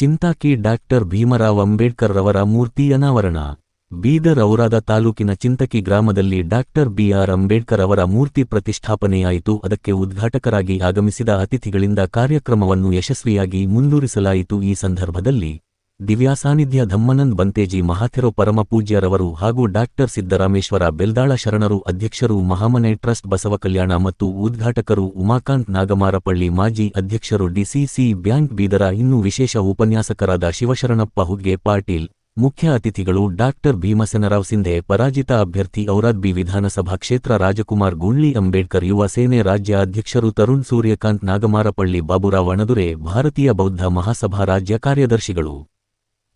ಚಿಂತಾಕಿ doctor Bhimrao Ambedkar ರವರ ಮೂರ್ತಿ ಅನಾವರಣ. ಬೀದರ್ ಔರಾದ ತಾಲೂಕಿನ ಚಿಂತಕಿ ಗ್ರಾಮದಲ್ಲಿ ಡಾಕ್ಟರ್ ಬಿಆರ್ ಅಂಬೇಡ್ಕರ್ ಅವರ ಮೂರ್ತಿ ಪ್ರತಿಷ್ಠಾಪನೆಯಾಯಿತು. ಅದಕ್ಕೆ ಉದ್ಘಾಟಕರಾಗಿ ಆಗಮಿಸಿದ ಅತಿಥಿಗಳಿಂದ ಕಾರ್ಯಕ್ರಮವನ್ನು ಯಶಸ್ವಿಯಾಗಿ ಮುಂದುವರಿಸಲಾಯಿತು. ಈ ಸಂದರ್ಭದಲ್ಲಿ ದಿವ್ಯಾ ಸಾನ್ನಿಧ್ಯ ಧಮ್ಮನಂದ್ ಬಂತೇಜಿ ಮಹಾಥೆರೋ ಪರಮಪೂಜ್ಯರವರು ಹಾಗೂ ಡಾಕ್ಟರ್ ಸಿದ್ದರಾಮೇಶ್ವರ ಬೆಲ್ದಾಳ ಶರಣರು ಅಧ್ಯಕ್ಷರು ಮಹಾಮನೆ ಟ್ರಸ್ಟ್ ಬಸವ ಕಲ್ಯಾಣ ಮತ್ತು ಉದ್ಘಾಟಕರು ಉಮಾಕಾಂತ್ ನಾಗಮಾರಪಳ್ಳಿ ಮಾಜಿ ಅಧ್ಯಕ್ಷರು ಡಿಸಿಸಿ ಬ್ಯಾಂಕ್ ಬೀದರ ಇನ್ನು ವಿಶೇಷ ಉಪನ್ಯಾಸಕರಾದ ಶಿವಶರಣಪ್ಪ ಹುಗ್ಗೆ ಪಾಟೀಲ್, ಮುಖ್ಯ ಅತಿಥಿಗಳು ಡಾಕ್ಟರ್ ಭೀಮಸೇನರಾವ್ ಸಿಂಧೆ, ಪರಾಜಿತ ಅಭ್ಯರ್ಥಿ ಔರಾದ್ ಬಿ ವಿಧಾನಸಭಾ ಕ್ಷೇತ್ರ ರಾಜಕುಮಾರ್ ಗುಂಡ್ಲಿ ಅಂಬೇಡ್ಕರ್, ಯುವ ಸೇನೆ ರಾಜ್ಯ ಅಧ್ಯಕ್ಷರು ತರುಣ್ ಸೂರ್ಯಕಾಂತ್ ನಾಗಮಾರಪಳ್ಳಿ ಬಾಬುರಾವ್ ಅಣದುರೆ, ಭಾರತೀಯ ಬೌದ್ಧ ಮಹಾಸಭಾ ರಾಜ್ಯ ಕಾರ್ಯದರ್ಶಿಗಳು.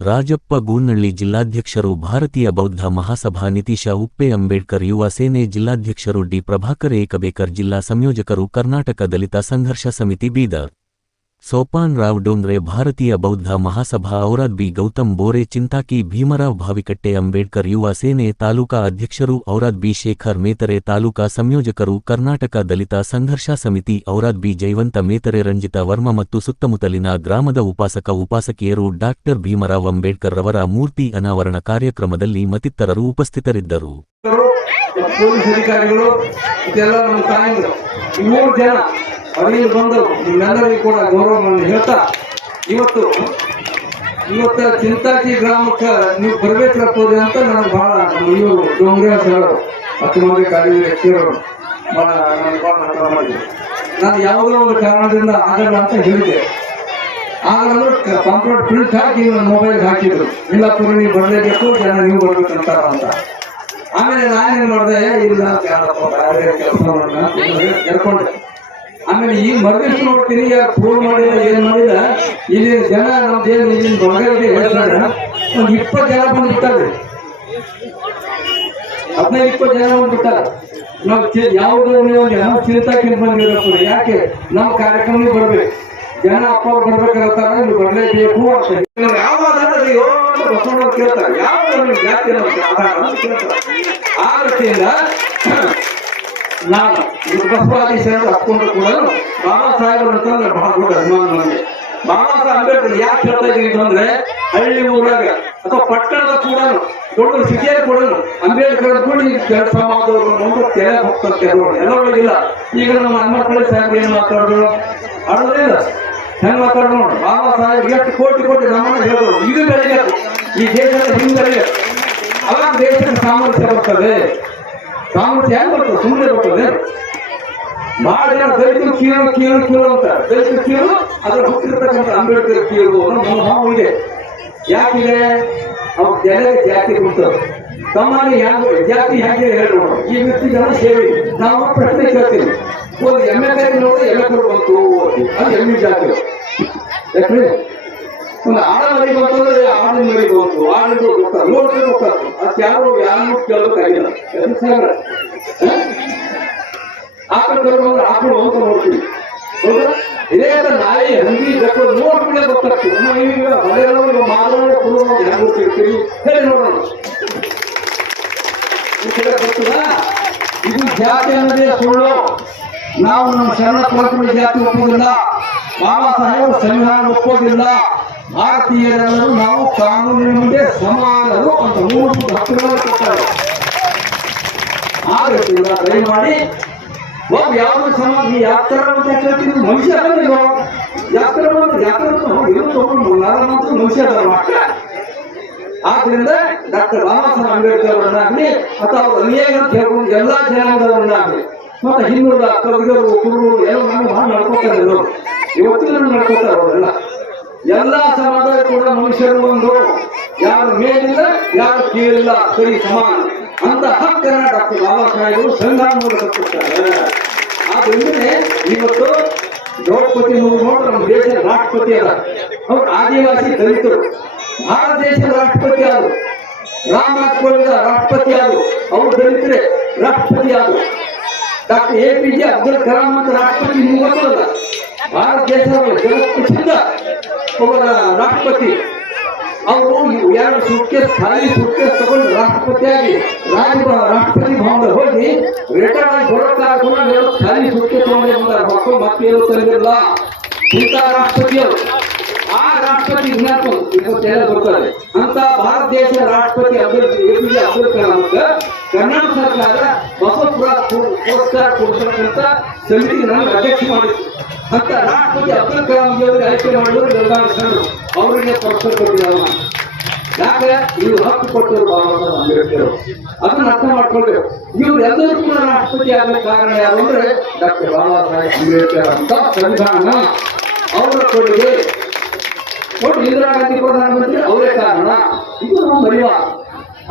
ರಾಜಪ್ಪ ಗೂನ್ನಳ್ಳಿ ಜಿಲ್ಲಾಧ್ಯಕ್ಷರು ಭಾರತೀಯ ಬೌದ್ಧ ಮಹಾಸಭಾ ನಿತೀಶ ಉಪ್ಪೆ ಅಂಬೇಡ್ಕರ್ ಯುವ ಸೇನೆ ಜಿಲ್ಲಾಧ್ಯಕ್ಷರು ಡಿ ಪ್ರಭಾಕರ್ ಏಕಬೇಕರ್ ಜಿಲ್ಲಾ ಸಂಯೋಜಕರು ಕರ್ನಾಟಕ ದಲಿತ ಸಂಘರ್ಷ ಸಮಿತಿ ಬೀದರ್. ಸೋಪಾನ್ ರಾವ್ ಡೋಂದ್ರೆ ಭಾರತೀಯ ಬೌದ್ಧ ಮಹಾಸಭಾ ಔರಾದ್ ಬಿ. ಗೌತಮ್ ಬೋರೆ, ಚಿಂತಾಕಿ ಭೀಮರಾವ್ ಭಾವಿಕಟ್ಟೆ ಅಂಬೇಡ್ಕರ್ ಯುವ ಸೇನೆ ತಾಲೂಕಾ ಅಧ್ಯಕ್ಷರು ಔರಾದ್ ಬಿ. ಶೇಖರ್ ಮೇತರೆ ತಾಲೂಕಾ ಸಂಯೋಜಕರು ಕರ್ನಾಟಕ ದಲಿತ ಸಂಘರ್ಷ ಸಮಿತಿ ಔರಾದ್ ಬಿ. ಜೈವಂತ ಮೇತರೆ ರಂಜಿತ ವರ್ಮ ಮತ್ತು ಸುತ್ತಮುತ್ತಲಿನ ಗ್ರಾಮದ ಉಪಾಸಕ ಉಪಾಸಕಿಯರು ಡಾಕ್ಟರ್ ಭೀಮರಾವ್ ಅಂಬೇಡ್ಕರ್ ರವರ ಮೂರ್ತಿ ಅನಾವರಣ ಕಾರ್ಯಕ್ರಮದಲ್ಲಿ ಮತ್ತಿತರರು ಉಪಸ್ಥಿತರಿದ್ದರು. ಅವರಿಗೆ ಬಂದು ನಿಮ್ಮೆಲ್ಲರಿಗೂ ಕೂಡ ಗೌರವವನ್ನು ಹೇಳ್ತಾ, ಇವತ್ತು, ಇವತ್ತ ಚಿಂತಾಕಿ ಗ್ರಾಮಕ್ಕೆ ನೀವು ಬರಬೇಕಾಗ್ತದೆ ಅಂತ ನನಗೆ ಬಹಳ ಇವರು ಡೋಂಗ್ರೆ ಸರ್ ಹತ್ತು ಮಂದಿ ಕಾರ್ಯದರ್ಶಿಯರು ಬಹಳ ನನಗೆ ಬಹಳ ಹತ್ತಿರ ನಾನು ಯಾವುದೋ ಒಂದು ಕಾರಣದಿಂದ ಆಗಲ್ಲ ಅಂತ ಹೇಳಿದೆ ಆಗಲೂ ಕಂಪ್ಯೂಟರ್ ಪ್ರಿಂಟ್ ಹಾಕಿ ನನ್ನ ಮೊಬೈಲ್ಗೆ ಹಾಕಿದ್ರು. ಇಲ್ಲ ಪುರಿ ನೀವು ಬರಲೇಬೇಕು, ಜನ ನೀವು ಬರ್ಬೇಕಂತಾರ ಅಂತ. ಆಮೇಲೆ ನಾನೇನು ಮಾಡಿದೆ, ಇಲ್ಲ ಕೆಲಸ ಕೇಳ್ಕೊಂಡೆ ಆಮೇಲೆ ಈ ಮರದಿವ್ಸ ನೋಡ್ತೀನಿ, ಯಾರು ಫೋನ್ ಮಾಡಿಲ್ಲ, ಏನ್ ಮಾಡಿಲ್ಲ. ಇಲ್ಲಿ ಜನ ನಮ್ದೇನು ಇಲ್ಲಿನ ಬಂಗಾರದಲ್ಲಿ ಹೇಳ್ತಾರೆ ಒಂದ್ ಇಪ್ಪತ್ತು ಜನ ಬಂದ್ಬಿಟ್ಟಾರೆ ಹದಿನೈದು ಇಪ್ಪತ್ ಜನ ಬಂದ್ಬಿಟ್ಟಾರ ನಾವು ಯಾವ್ದು ಯಾವ ಚಿಂತಾ ಕಿಂತ ಬಂದಿರಪ್ಪ ಯಾಕೆ? ನಮ್ಮ ಕಾರ್ಯಕ್ರಮ ಬರ್ಬೇಕು. ಜನ ಅಪ್ಪ ಬರ್ಬೇಕಾರ ನೀವು ಬರ್ಲೇಬೇಕು ಅಂತ ಯಾವ ಬಸವಣ್ಣವ್ರು ಕೇಳ್ತಾರೆ. ಯಾವ ಜಾತಿ ಅಂತ ಕೇಳ್ತಾರೆ. ಆ ದೃಷ್ಟಿಯಿಂದ ನಾನು ಬಸವಾದಿ ಸೇವೆ ಹತ್ಕೊಂಡು ಕೂಡ ಬಾಬಾ ಸಾಹೇಬರು ಅಂತಂದ್ರೆ ಬಹಳ ದೊಡ್ಡ ಅಭಿಮಾನ ನನಗೆ. ಬಾಬಾ ಸಾಹೇಬ್ ಅಂಬೇಡ್ಕರ್ ಯಾಕೆ ಹೇಳ್ತಾ ಇದ್ದೀವಿ ಅಂದ್ರೆ ಹಳ್ಳಿ ಊರಾಗ ಅಥವಾ ಪಟ್ಟಣದ ಕೂಡ ದೊಡ್ಡ ಸಿಟಿಯಲ್ಲಿ ಕೂಡ ಅಂಬೇಡ್ಕರ್ ಕೂಡ ಈ ಕೆಲಸ ಮಾಡೋರು ಒಂದು ತೆರೆ ಹೋಗ್ತಾರೆ ಕೆಲವರು. ಎಲ್ಲರೂ ಈಗ ನಮ್ಮ ಹನುಮಕ್ಕಳಿ ಸಾಹೇಬ್ ಏನು ಮಾತಾಡೋದು ಅಡೋದಿಲ್ಲ ಹೆಂಗ್ ಮಾತಾಡೋದು ನೋಡಿ. ಬಾಬಾ ಸಾಹೇಬ್ ಎಷ್ಟು ಕೋಟಿ ಕೋಟಿ ನಮ್ಮನ್ನ ಹೇಳಿದ್ರು. ಇದು ಬೆಳೆಯಬೇಕು ಈ ದೇಶದ ಬೆಳಿಬೇಕು. ಅವಾಗ ದೇಶದ ಸಾಮರ್ಥ್ಯ ಬರ್ತದೆ. ಸಾಮರ್ಥ್ಯ ಹೆಂಗ್ ಬರ್ತದೆ? ಸುಮ್ಮನೆ ಬರ್ತದೆ. ಭಾಳ ಜನ ದಲಿತರು ಕೀಳು ಕೀಳು ಕೀಳು ಅಂತ. ದಲಿತರು ಕೀಳು, ಅದ್ರ ಹುಟ್ಟಿರ್ತಕ್ಕಂಥ ಅಂಬೇಡ್ಕರ್ ಕೀಳು ಅನ್ನೋ ಮನೋಭಾವ ಇದೆ. ಯಾಕಿದೆ ಅವ್ರ ಜನರಿಗೆ ಜಾತಿ ಕೊಡ್ತಾರೆ. ತಮ್ಮಲ್ಲಿ ಯಾವ ಜಾತಿ ಹೇಗೆ ಹೇಳಿ ನೋಡು. ಈ ವ್ಯಕ್ತಿ ಜನ ಸೇವೆ. ನಾವು ಪ್ರಶ್ನೆ ಕೇಳ್ತೀವಿ ಒಂದು ಎಂ ಎಲ್ ನೋಡಿ ಎಲ್ಲ ಕೊಡು ಬಂತು ಅದು ಎಮ್ಮೆ ಜಾತಿ. ಯಾಕಂದ್ರೆ ಒಂದು ಆಡ ಮರಿ ಬಂತಂದ್ರೆ ಆಡ ಮರಿ ಬಂತು ಆಡಿನ ಗೊತ್ತಾಗ ನೋಡ್ತಾರೆ ಹೋಗ್ತಾರೆ ಅದು ಯಾರು ಯಾರು ಕೇಳಬೇಕಾಗಿಲ್ಲ. ಸಾಗರ ಆಕಳು ಆಕಳು ಅಂತ ನೋಡ್ತೀವಿ. ಇದೇ ನಾಯಿ, ಹಂದಿ, ಬೆಕ್ಕು ನೋಡ್ಬಿಡೇ ಗೊತ್ತಾಗ್ತದೆ ನಮ್ಮ ಈಗ ಮನೆಯವರು ಮಾದರಿ ಕುರುಡು ಹೆಂಗ್ ಗೊತ್ತಿರ್ತೀವಿ ಹೇಳಿ ನೋಡೋಣ. ಕಡೆ ಇದು ಜಾತಿ ಅನ್ನೋದೇ ಸುಳ್ಳು. ನಾವು ನಮ್ಮ ಶರಣ ಕೊರಕುಳ ಜಾತಿ ಒಪ್ಪೋದಿಲ್ಲ. ಬಾಬಾ ಸಾಹೇಬ್ ಸಂವಿಧಾನ ಒಪ್ಪೋದಿಲ್ಲ. ಭಾರತೀಯರೆಲ್ಲರೂ ನಾವು ಕಾನೂನಿನ ಮುಂದೆ ಸಮಾನರು ಅಂತ ಮೂರು ಹಕ್ಕುಗಳನ್ನು ಕೊಟ್ಟರು ಆ ದಯ ಮಾಡಿ ಒಬ್ಬ ಯಾವ ಸಮಾಜ ಯಾತ್ರ ಅಂತ ಕೇಳ್ತೀನಿ, ಮನುಷ್ಯ ಅಲ್ಲ ನೀವು ಯಾತ್ರ ಯಾತ್ರ ಮನುಷ್ಯ ಆದ್ರಿಂದ ಡಾಕ್ಟರ್ ಬಾಬಾ ಸಾಹೇಬ್ ಅಂಬೇಡ್ಕರ್ ಅವರನ್ನಾಗ್ಲಿ ಅಥವಾ ಅನೇಕ ಹೇಳ್ಕೊಂಡು ಎಲ್ಲಾ ಜನಾಂಗದವರನ್ನಾಗ್ಲಿ ಮತ್ತೆ ಹಿಂದುಳಿದ ಕವಿಗಳು ಕುರುಗಳು ಎಲ್ಲ ನಾನು ಬಹಳ ನಡ್ಕೋತಾರೆ ಇವತ್ತಿನ ನಡ್ಕೋತಾರೆ ಅವರೆಲ್ಲ. ಎಲ್ಲಾ ಸಮಾಜ ಕೂಡ ಮನುಷ್ಯರು ಒಂದು. ಯಾರು ಮೇಲಿಲ್ಲ, ಯಾರು ಕೀಳಿಲ್ಲ, ಸರಿ, ಸಮಾನ. ಅಂತ ಹಕ್ಕನ್ನ ಡಾಕ್ಟರ್ ಬಾಬಾ ಸಾಹೇಬರು ಸಂಘ ಮೂಲಕ ಆದ್ರಿಂದಲೇ ಇವತ್ತು ದ್ರೌಪದಿ ನೋಡಿ ನಮ್ಮ ದೇಶದ ರಾಷ್ಟ್ರಪತಿ ಅಲ್ಲ ಅವ್ರು ಆದಿವಾಸಿ ದಲಿತರು. ಭಾರತ ದೇಶದ ರಾಷ್ಟ್ರಪತಿ ಆದ್ರು. ರಾಮನಾಥ್ ಕೋವಿಂದ ರಾಷ್ಟ್ರಪತಿ ಆದ್ರು. ಅವ್ರು ದಲಿತರೆ, ರಾಷ್ಟ್ರಪತಿ ಆದ್ರು. Doctor A P J Abdul Kalam ಅಂತ ರಾಷ್ಟ್ರಪತಿ ಮೂವತ್ತು ಅಲ್ಲ. ಭಾರತ ದೇಶದ ಜಗತ್ಪ್ರಸಿದ್ಧ ಒಬ್ಬ ರಾಷ್ಟ್ರಪತಿ. ಅವರು ಎರಡು ಸುಟ್ಕೇಸ್ ಖಾಲಿ ಸುಟ್ಕೇಸ್ ತಗೊಂಡು ರಾಷ್ಟ್ರಪತಿಯಾಗಿ ರಾಜ ರಾಷ್ಟ್ರಪತಿ ಭವನದಲ್ಲಿ ಹೋಗಿ ರಿಟರ್ನ್ ಆಗಿ ಬರೋಕ್ಕಾಗಲ್ಲ ಎರಡು ಖಾಲಿ ಸುಟ್ಕೇಸ್ ತಗೊಂಡು ಮಕ್ಕಳು ಮಕ್ಕಳು ತಂದಿರಲ್ಲ ಇಂಥ ರಾಷ್ಟ್ರಪತಿಯವರು ಆ ರಾಷ್ಟ್ರ ರಾಷ್ಟ್ರಪತಿ ಬರ್ತದೆ ಅಂತ ಭಾರತ ದೇಶದ ರಾಷ್ಟ್ರಪತಿ Abdul A P J Abdul Kalam Karnataka ಸರ್ಕಾರ ಬಸವಪುರ ಪುರಸ್ಕಾರ ಕೊಡ್ತಕ್ಕಂತ ಸಮಿತಿ ನಾನು ಅಧ್ಯಕ್ಷ ಮಾಡಿತ್ತು ಅಂತ ರಾಷ್ಟ್ರಪತಿ ಅಬ್ದುಲ್ ಕಲಾಂ ಅವರಿಗೆ ಆಯ್ಕೆ ಮಾಡಿದ್ರು ಗಂಗಾಧರ್ ಅವರಿಗೆ ಪುರಸ್ಕಾರ ಕೊಟ್ಟಿದ್ದಾರೆ. ಯಾಕೆ? ಇವ್ರು ಹಕ್ಕು ಕೊಟ್ಟರು ಬಾಬಾ ಅದನ್ನ ಅರ್ಥ ಮಾಡ್ಕೊಳ್ಬೇಕು. ಇವ್ರು ಎಲ್ಲರೂ ಕೂಡ ರಾಷ್ಟ್ರಪತಿ ಆಗಲು ಕಾರಣ ಯಾರು ಅಂದ್ರೆ ಡಾಕ್ಟರ್ ಬಾಬಾ ಸಾಹೇಬ್ ಅಂಬೇಡ್ಕರ್ ಅಂತ ಸಂವಿಧಾನ. ಅವರ ಕೊಡುಗೆ ನೋಡಿ ಇಂದಿರಾ ಗಾಂಧಿ ಪ್ರಧಾನಮಂತ್ರಿ ಅವರೇ ಕಾರಣ. ಇದು ನಾವು ಮರೆಯುವ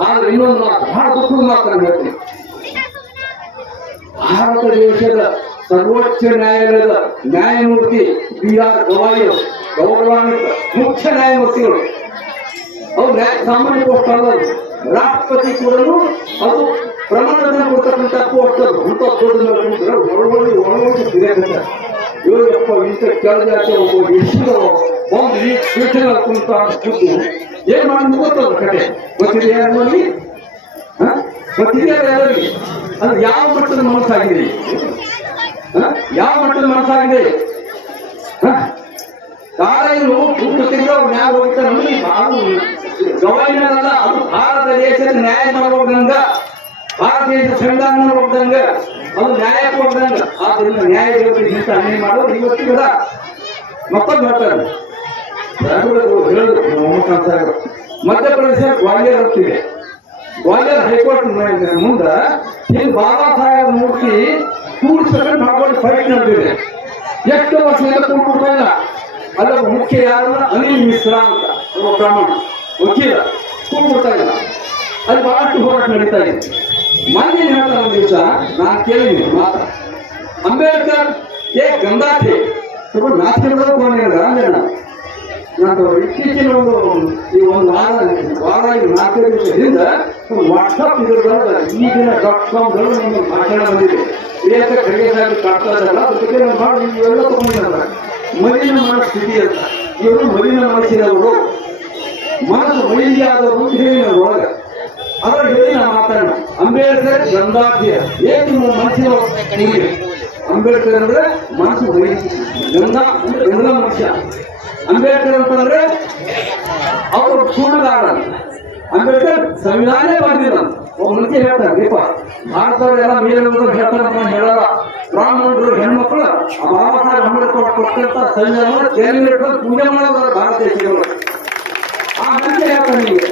ಆದ್ರೆ ಇನ್ನೊಂದು ಮಾತು ಬಹಳ ದುಃಖದ ಮಾತು ನಾನು ಹೇಳ್ತೀನಿ. ಭಾರತ ದೇಶದ ಸರ್ವೋಚ್ಚ ನ್ಯಾಯಾಲಯದ ನ್ಯಾಯಮೂರ್ತಿ ಬಿ ಆರ್ ಗವಾಯಿ ಗೌರವಾನ್ವಿತ ಮುಖ್ಯ ನ್ಯಾಯಮೂರ್ತಿಗಳು. ಅವ್ರು ನ್ಯಾಯ ಸಾಮಾನ್ಯ ಪೋಸ್ಟ್ ಅಲ್ಲ ರಾಷ್ಟ್ರಪತಿ ಕೂಡ ಅದು ಪ್ರಮಾಣದಲ್ಲಿ ಕೊಡ್ತಕ್ಕಂಥ ಪೋಸ್ಟ್ ಅಂತ ದೊಡ್ಡ ಒಳಗೊಂಡು ಒಳಗೊಂಡು ಇವರಪ್ಪ ಇಂಥ ಕೆಳಜಾತಿ ಒಬ್ಬ ಎಷ್ಟು ಒಂದು ಈ ಪೀಠದ ಕುಂತ ಕೂತು ಏನ್ ಮಾಡಿ ಗೊತ್ತದ ಕಡೆ ಗೊತ್ತಿದೆ ಯಾರಲ್ಲಿ ಗೊತ್ತಿದೆ ಯಾರಿಗೆ ಅದು ಯಾವ ಮಟ್ಟದ ಮನಸ್ಸಾಗಿದೆ? ಯಾವ ಮಟ್ಟದ ಮನಸ್ಸಾಗಿದೆ? ಕಾಲೇಜು ಕೂತಿದ್ರು ಅವ್ರು ನ್ಯಾಯ ಹೋಗ್ತಾರೆ ಗವರ್ನರ್ ಅದು ಭಾರತ ದೇಶದ ನ್ಯಾಯ ಮಾಡೋದಂಗ ಭಾರತ ದೇಶದ ಸಂವಿಧಾನ ಹೋಗ್ದಂಗ ಅದು ನ್ಯಾಯ ಕೊಡ್ದಂಗ ಆದ್ರಿಂದ ನ್ಯಾಯ ಇಂಥ ಅನ್ಯಾಯ ಮಾಡೋದು ಇವತ್ತಿಗದ ಮತ್ತೊಂದು ಹೇಳ್ತಾರೆ. ಹೇಳಿದ್ರು ಸಾಹೇಬ್ ಮಧ್ಯಪ್ರದೇಶ ಗ್ವಾಲಿಯರ್ ಅಂತಿದೆ ಗ್ವಾಲಿಯರ್ ಹೈಕೋರ್ಟ್ ಮುಂದೆ ಇಲ್ಲಿ ಬಾಬಾ ಸಾಹೇಬ್ ಮೂರ್ತಿ ಕೂಡಿಸ್ಕೊಂಡು ಮಾಡ್ಕೊಂಡು ಫೈಟ್ ನಡೆದಿದೆ. ಎಷ್ಟು ವರ್ಷದಿಂದ ಕೂಡ್ಬಿಡ್ತಾ ಇಲ್ಲ. ಅಲ್ಲ ಮುಖ್ಯ ಯಾರು ಅನಿಲ್ ಮಿಶ್ರಾ ಅಂತ. ಒಬ್ಬ ಬ್ರಾಹ್ಮಣ. ವಕೀಲ. ಕೂಡ್ಬಿಡ್ತಾ ಇಲ್ಲ. ಅಲ್ಲಿ ಬಹಳಷ್ಟು ಹೋರಾಟ ನಡೀತಾ ಇದೆ. ಹೇಳ್ತಾ ಒಂದು ದಿವಸ ನಾನು ಕೇಳಿದ್ದೀನಿ, ಮಾತ್ರ. ಅಂಬೇಡ್ಕರ್ ಏ ಗಂಗಾಥೆ ತಗೊಂಡು ನಾಚಿಕೆ ಕೊನೆಯಲ್ಲ ಅಂದ್ರೆ ನಾನು ನಾನು ಇತ್ತೀಚಿನ ಒಂದು, ಈ ಒಂದು ವಾರ ವಾರ ಈ ನಾಲ್ಕೈದು ದಿವಸದಿಂದ ವಾಟ್ಸಪ್ ಇದ್ರೊಳಗೆ ಈಗಿನ ಡಾಟ್ ಕಾಮ್ಗಳು ನಿಮ್ಮ ಭಾಷಣ ಬಂದಿದೆ. ಏಕ ಕಡಿಮೆ ಕಾಡ್ತಾ ಬಗ್ಗೆ ನಾನು ಮಾಡಿ ಇವೆಲ್ಲ ತಗೊಂಡಿರಲ್ಲ ಮಲಿನ ಮನಸ್ಸು ಸ್ಥಿತಿ ಅಂತ. ಇವರು ಮಲಿನ ಮನಸ್ಸಿನವರು ಮನಸ್ಸು ಮೈಲಿಯಾದವರು ಅಂತ ಹೇಳಿ ನಾನು ಒಳಗೆ. ಅದರ ಜೊತೆ ನಾನು ಮಾತಾಡೋಣ. ಅಂಬೇಡ್ಕರ್ ಗಂಗಾಧ್ಯ ಏಕೆ ಮನಸ್ಸಿನ ಮುಗಿದೆ ಅಂಬೇಡ್ಕರ್ ಅಂದ್ರೆ ಮನಸ್ಸು ಮೈಲಿ ಗಂಗಾ ಗಂಗಾ ಮನುಷ್ಯ. ಅಂಬೇಡ್ಕರ್ ಅಂತಂದ್ರೆ ಅವರು ಸುಳ್ಳುಗಾರ ಅಂಬೇಡ್ಕರ್ ಸಂವಿಧಾನ ಬಂದಿಲ್ಲ. ಒಬ್ಬ ಮನುಷ್ಯ ಹೇಳ್ತಾರೆ ದೀಪ ಭಾರತದವರೆಲ್ಲ ಮೇಲವರು ಹೇಳ್ತಾರೆ ಅಂತ ಹೇಳಲ್ಲ. ಬ್ರಾಹ್ಮಣರು ಹೆಣ್ಮಕ್ಳು ಬಾಬಾ ಸಾಹೇಬ್ ಅಂಬೇಡ್ಕರ್ ಕೊಟ್ಟಂತ ಸಂವಿಧಾನ ಕೇಂದ್ರ ಪೂಜೆ ಮಾಡೋದು ಭಾರತ ದೇಶದವರು. ಆ ಮನುಷ್ಯ ಹೇಳ್ತಾರೆ ನಿಮಗೆ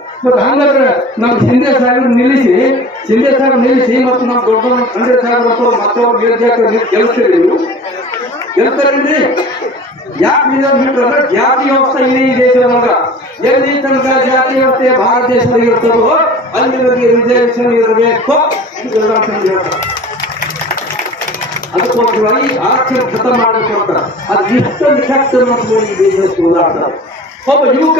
ಹಂಗಾದ್ರೆ ನಮ್ಮ ಶಿಂದೆ ಸಾಹೇಬ್ರು ನಿಲ್ಲಿಸಿ ಶಿಂದೆ ಸಾಹೇಬ್ ನಿಲ್ಲಿಸಿ ಮತ್ತು ನಮ್ಮ ದೊಡ್ಡ ಸಂಜೆ ಸಾಹೇಬ್ ಮತ್ತು ಮತ್ತೊಬ್ಬರು ಗೆಲ್ತೀರಿ ಗೆಲ್ತೀರಿ ನೀವು. ಗೆಲ್ತಾರೇನ್ರಿ ಯಾಕೆ ಬಿಟ್ರೆ ಅಂದ್ರೆ ಜಾತಿ ವ್ಯವಸ್ಥೆ ಇದೆ ಈ ದೇಶದೊಳಗ ಎಲ್ಲಿ ತನಕ ಜಾತಿ ವ್ಯವಸ್ಥೆ ಭಾರತ ದೇಶದಲ್ಲಿ ಇರ್ತದೋ, ಅಲ್ಲಿ ರಿಸರ್ವೇಷನ್ ಇರಬೇಕು ಅದಕ್ಕೋಸ್ಕರ ಈ ಆರ್ಥಿಕ ಕಥ ಮಾಡಬೇಕು ಅಂತ ಅದು ಇಷ್ಟೊಂದು ಮತ್ತು ಈ ದೇಶದ ಒಬ್ಬ ಯುವಕ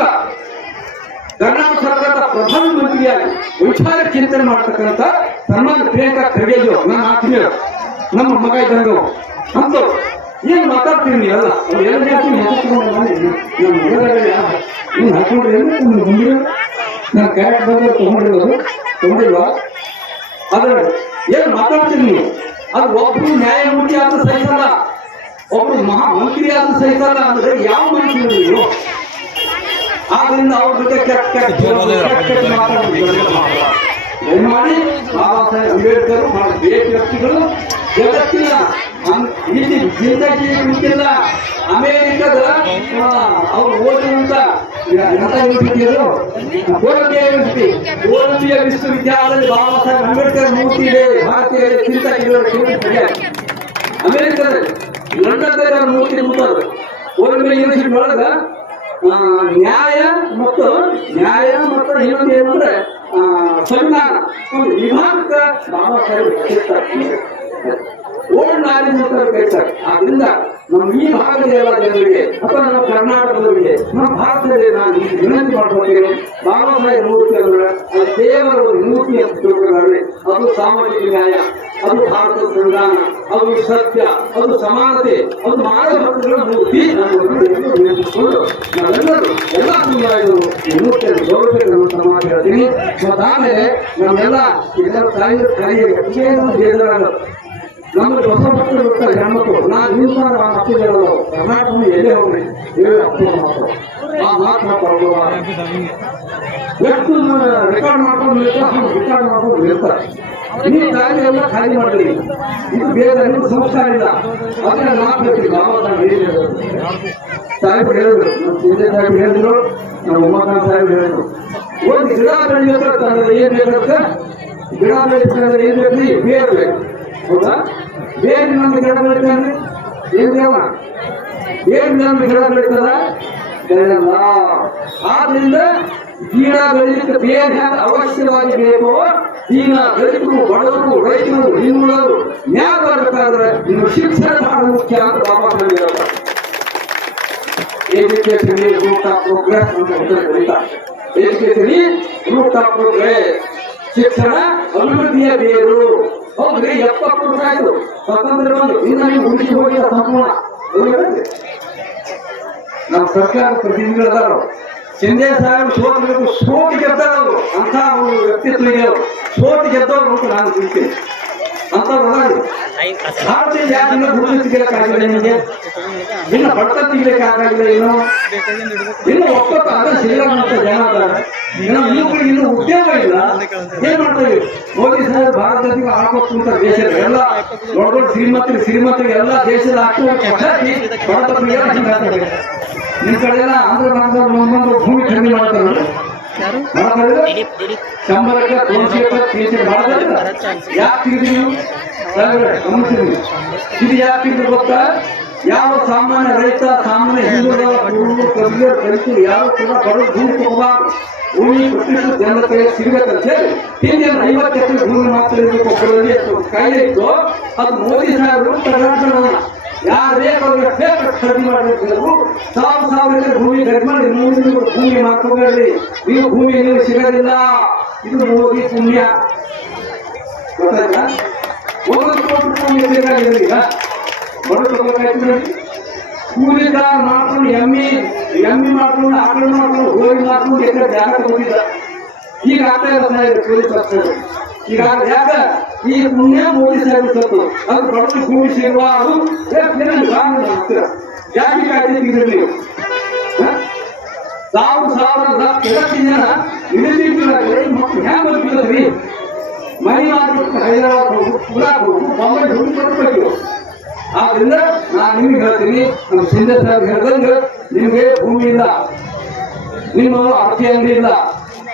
ಕರ್ನಾಟಕ ಸರ್ಕಾರದ ಪ್ರಧಾನ ಮಂತ್ರಿಯಾಗಿ ವಿಚಾರ ಚಿಂತನೆ ಮಾಡ್ತಕ್ಕಂಥ ಸನ್ಮಾನ್ಯ ಪ್ರಿಯಾಂಕಾ ಖರ್ಗೆಜು ನನ್ನ ಆತ್ಮೀಯರು, ನಮ್ಮ ಮಗ ಇದ್ದಂಗವು ಅಂತ ಏನು ಮಾತಾಡ್ತೀರಿ ನೀವೆಲ್ಲ? ಹಾಕೊಂಡ್ರೆ? ನೀನ್ ಹಾಕೊಂಡ್ರಿ ಅಂದ್ರೆ ನಿಮ್ಗೆ ಬಂದಿರೋ ನಾನು ಕ್ಯಾರೆಟ್ ಬಂದ್ರೆ ತಗೊಂಡಿರೋದು, ತಗೊಂಡಿಲ್ವಾ? ಆದ್ರೆ ಏನು ಮಾತಾಡ್ತೀರಿ ನೀವು? ಅದು ಒಬ್ರು ನ್ಯಾಯಮೂರ್ತಿ ಆದ್ರೂ ಸಹಿಸಲ್ಲ ಒಬ್ರು ಮಹಾಮಂತ್ರಿ ಆದ್ರೂ ಸಹಿಸಲ್ಲ ಅಂದ್ರೆ ಯಾವ ಮನುಷ್ಯರು ನೀವು? ಆದ್ರಿಂದ ಅವ್ರ ಜೊತೆ ಕೆಟ್ಟ ಕೆಟ್ಟ ಕೆಟ್ಟ ಕೆಟ್ಟ ದಯಮಾಡಿ ಬಾಬಾ ಸಾಹೇಬ್ ಅಂಬೇಡ್ಕರ್ ಬಹಳ ಬೇರೆ ವ್ಯಕ್ತಿಗಳು. ಜಗತ್ತಿನ ಇಲ್ಲಿ ಜಿಂದಗಿ ಗೊತ್ತಿಲ್ಲ ಅಮೇರಿಕದ ಅವ್ರು ಓದುವಂತ ಎಂತ ಯೂನಿವರ್ಸಿಟಿ ಅದು? ಕೊಲಂಬಿಯಾ ಯೂನಿವರ್ಸಿಟಿ ಕೊಲಂಬಿಯಾ ವಿಶ್ವವಿದ್ಯಾಲಯದಲ್ಲಿ ಬಾಬಾ ಸಾಹೇಬ್ ಅಂಬೇಡ್ಕರ್ ಮೂರ್ತಿ ಇದೆ. ಭಾರತೀಯ ಚಿಂತಕ ಅಮೇರಿಕದಲ್ಲಿ ಲಂಡನ್ದಲ್ಲಿ ಮೂರ್ತಿ ಕೂತಾರೆ ಕೊಲಂಬಿಯಾ ಯೂನಿವರ್ಸಿಟಿ ಒಳಗ ನ್ಯಾಯ ಮತ್ತು ನ್ಯಾಯ ಮತ್ತು ಇನ್ನೊಂದು ಏನಂದ್ರೆ ಸಂವಿಧಾನ. ಒಂದು ವಿಭಾಗದ ಬಾಬಾ ಸಾಹೇಬ್ ಓಲ್ಡ್ ನಾಲೆಜ್ ಅಂತ ಕರೀತಾರೆ ಆದ್ರಿಂದ ನಮ್ಮ ಈ ಭಾಗದ ಎಲ್ಲ ಜನರಿಗೆ ಅಥವಾ ನಮ್ಮ ಕರ್ನಾಟಕದವರಿಗೆ ನಮ್ಮ ಭಾರತದಲ್ಲಿ ನಾನು ವಿನಂತಿ ಮಾಡ್ಕೊಳ್ತೇನೆ ಬಾಬಾ ಸಾಹೇಬ್ ಮೂರ್ತಿ ಅಂದ್ರೆ ಅದು ದೇವರ ಒಂದು ಮೂರ್ತಿ ಅಂತ ತಿಳ್ಕೊಂಡ್ರೆ ಅದು ಸಾಮಾಜಿಕ ನ್ಯಾಯ, ಅದು ಭಾರತದ ಸಂವಿಧಾನ, ಅದು ಸತ್ಯ, ಅದು ಸಮಾನತೆ, ಅದು ಮಾನವ ಹಕ್ಕುಗಳ ಮೂರ್ತಿ ವಿನಂತಿಸಿಕೊಂಡು ನಾವೆಲ್ಲರೂ ಎಲ್ಲ ಸಮುದಾಯಗಳು ಈ ಮೂರ್ತಿಯನ್ನು ಗೌರವಿಸಲು ನಮ್ಮ ಸಮಾಜ ಹೇಳ್ತೀನಿ ಮತ್ತಾಮೇಲೆ ನಮ್ಮೆಲ್ಲ ಎಲ್ಲರೂ ತಾಯಿಯರು ತಾಯಿಯರಿಗೆ ನಮ್ಗೆ ಹೊಸ ಮಕ್ಕಳು ಇರ್ತಾರೆ ಹೆಣ್ಮಕ್ಳು ನಾನು ಹಿಂಸ ಮಕ್ಕಳು ಕರ್ನಾಟಕ ಎಲ್ಲೇ ಹೋಗ್ರಿ ಇವೇ ಅಪ್ಪ ಮಾತು ಆ ಮಾತು ಮಾತಾಡುವ ಎಷ್ಟು ರೆಕಾರ್ಡ್ ಮಾಡ್ಕೊಂಡು ಇರ್ತಾರೆ ರೆಕಾರ್ಡ್ ಮಾಡ್ಕೊಂಡು ಇರ್ತಾರೆ. ನೀವು ದಾರಿ ಎಲ್ಲ ಖಾಲಿ ಮಾಡಿರಿ ಇದು ಬೇರೆ ನಿಮ್ಮ ಸಂಸ್ಕಾರ ಇಲ್ಲ. ಅದನ್ನ ಮಾಡ್ಬೇಕು ಬಾಬಾ ಹೇಳಿದ್ರು ಸಾಹೇಬ್ ಹೇಳಿದ್ರು. ನಮ್ಮ ಸಂಜಯ್ ಸಾಹೇಬ್ ಹೇಳಿದ್ರು. ನಮ್ಮ ಉಮಾಕಾಂತ್ ಸಾಹೇಬ್ ಹೇಳಿದ್ರು. ಒಂದು ಗಿಡ ಬೆಳೆಯೋದ್ರೆ ಏನ್ ಬೇಕಾಗುತ್ತೆ ಗಿಡ ಬೆಳೆಸಿದ್ರೆ ಏನ್ ಬೇಕು? ಬೇರು ಬೇಕು. ಹೌದಾ? ಬೇರಿನೊಂದು ಗಿಡ ಬೆಳಿತಾನೆ ಏನ್ ದೇವ? ಗಿಡ ಬೆಳಿತದ? ಬೆಳೆಯಲ್ಲ. ಆದ್ರಿಂದ ಗಿಡ ಬೆಳಿಲಿಕ್ಕೆ ಬೇರೆ ಅವಶ್ಯವಾಗಿ ಬೇಕು. ಈಗ ದಲಿತರು ಬಡವರು, ರೈತರು ಹಿಂದುಳವರು ನ್ಯಾಯ ಬರ್ಬೇಕಾದ್ರೆ ಇನ್ನು ಶಿಕ್ಷಣ ಬಹಳ ಮುಖ್ಯ ಅಂತ ಬಾಬಾ root of progress ಅಂತ. Education is progress. ಶಿಕ್ಷಣ ಅಭಿವೃದ್ಧಿಯ ಬೇರು. ಹೌದ್ರಿ, ಎಪ್ಪತ್ತು ವರ್ಷ ಆಯ್ತು. ಸ್ವತಂತ್ರ ಬಂದು ಇನ್ನು ನೀವು ಉಳಿಸಿ ಹೋಗಿಲ್ಲ ಸಂಪೂರ್ಣ? ನಮ್ಮ ಸರ್ಕಾರ ಪ್ರತಿನಿಧಿಗಳದಾರು ಶಿಂದೆ ಸಾಹೇಬ್ ಸೋತ್ಬೇಕು ಸೋಟ್ ಗೆದ್ದವರು. ಅಂತ ಒಂದು ವ್ಯಕ್ತಿತ್ವ ಸೋಟ್ ಗೆದ್ದವ್ರು ಅಂತ ನಾನು ತಿಳ್ತೀನಿ. ಅಂತ ಭಾರತೀಯ ಜಾತಿಯಿಂದ ಗುರುತು ನಿಮಗೆ ಇನ್ನು ಬಡತ ಸಿಗಲಿಕ್ಕಾಗಿಲ್ಲ ಇನ್ನು ಒಪ್ಪತ್ತ ಜನ ಇನ್ನು ಇನ್ನು ಉದ್ಯೋಗ ಇಲ್ಲ. ಏನ್ ಮಾಡ್ತೀವಿ? ಮೋದಿ ಭಾರತದಲ್ಲಿ ಹಾಕೋಕ್ಕಂತ ದೇಶ ಎಲ್ಲ ದೊಡ್ಡ ದೊಡ್ಡ ಶ್ರೀಮಂತರಿಗೆ ಶ್ರೀಮಂತರಿಗೆ ಎಲ್ಲ ದೇಶದ ಬಡತನಿಗೆ ಹಿಂಗಾಗ್ತದೆ ನಿಮ್ ಕಡೆ ಎಲ್ಲ ಆಂಧ್ರ ಭಾಗದವ್ರು ಭೂಮಿ ಖರೀದಿ ಮಾಡ್ತಾರೆ ತಿರುಗಿ ನೀವು? ಇದು ಯಾಕೆ ಗೊತ್ತಾ? ಯಾವ ಸಾಮಾನ್ಯ ರೈತ ಸಾಮಾನ್ಯ ಕುರುಬರು ಕಬ್ಬಿಯರು ರೈತರು ಯಾರು ಕೂಡ ಬಡವರು ಭೂಮಿ ತಗೋಬಾರ್ದು. ಭೂಮಿ ಪ್ರತಿಷ್ಠಿತ ಜನರ ಸಿಗಬೇಕಂತ ಹೇಳಿ ಹಿಂದೆ ಐವತ್ತು ಎಕರೆ ಭೂಮಿ ಮಾತ್ರ ಇರಬೇಕು ಕಾಯ್ದೆ ಇತ್ತು ಅದು ಮೋದಿ ಸಾಹೇಬರು ಕರ್ನಾಟಕದ ಯಾರು ಬೇಕು ಅವ್ರಿಗೆ ಬೇಕು ಖರೀದಿ ಮಾಡಬೇಕು. ಸಾವಿರ ಸಾವಿರ ಭೂಮಿ ಮಾಡಿ ಮೂರು ಭೂಮಿ ಮಾಡ್ಕೋಬೇಡ್ರಿ ನೀವು ಭೂಮಿ ನೀವು ಸಿಗೋದಿಲ್ಲ. ಇದು ಮೋದಿ ಪುಣ್ಯ. ಗೊತ್ತಾಯ್ತಾ? ಒಂದೊಂದು ಕೋಟಿ ರೂಪಾಯಿ ಬೇಕಾಗಿದೆ ಈಗ. ಬಡ ತಗೋಬೇಕಾಯ್ತು ನೋಡಿ. ಕೂಲಿದಾರ ಮಾಡ್ಕೊಂಡು ಎಮ್ಮಿ ಎಮ್ಮಿ ಮಾಡ್ಕೊಂಡು ಆಕಳು ಮಾಡ್ಕೊಂಡು ಹೋಗಿ ಮಾಡ್ಕೊಂಡು ಎಕರೆ ಜಾಗ ತಗೊಂಡಿದ್ದ ಈಗ ಆಗ್ತಾ ಇಲ್ಲ ಕೂಲಿ ಪಕ್ಷಗಳು ಈಗ ಯಾಕ? ಈ ಪುಣ್ಯ ಮೋದಿ ಸಾಹೇಬ್ ಸತ್ತು ಅದು ಬಡವರು ಭೂಮಿ ಸಿಗುವ ಅದು ಜಾತಿ ಕಾಯ್ದೆ ತೆಗೆದ್ರಿ ನೀವು? ಸಾವಿರ ಸಾವಿರದ ಕೆಲಸ ಜನ ಮಕ್ಕಳು ಹ್ಯಾಂಗ ಬರ್ತಿದ್ರಿ ಮನೆ ಮಾಡ್ಬಿಟ್ಟು ಹೈದರಾಬಾದ್ ಹೋಗು ಗುಜರಾತ್ ಹೋಗು, ಬಾಂಬೆ ಹೋಗಿ ಬರ್ಬೇಕು ಆದ್ರಿಂದ ನಾನು ನಿಮ್ಗೆ ಹೇಳ್ತೀನಿ, ನಮ್ಮ ಸಿಂಧೆ ಸಾಹೇಬ್ ಹೇಳ್ದಂಗೆ ನಿಮಗೆ ಭೂಮಿ ಇಲ್ಲ ನಿಮ್ಮ ಅರ್ತಿ ಅಂಗಡಿ ಇಲ್ಲ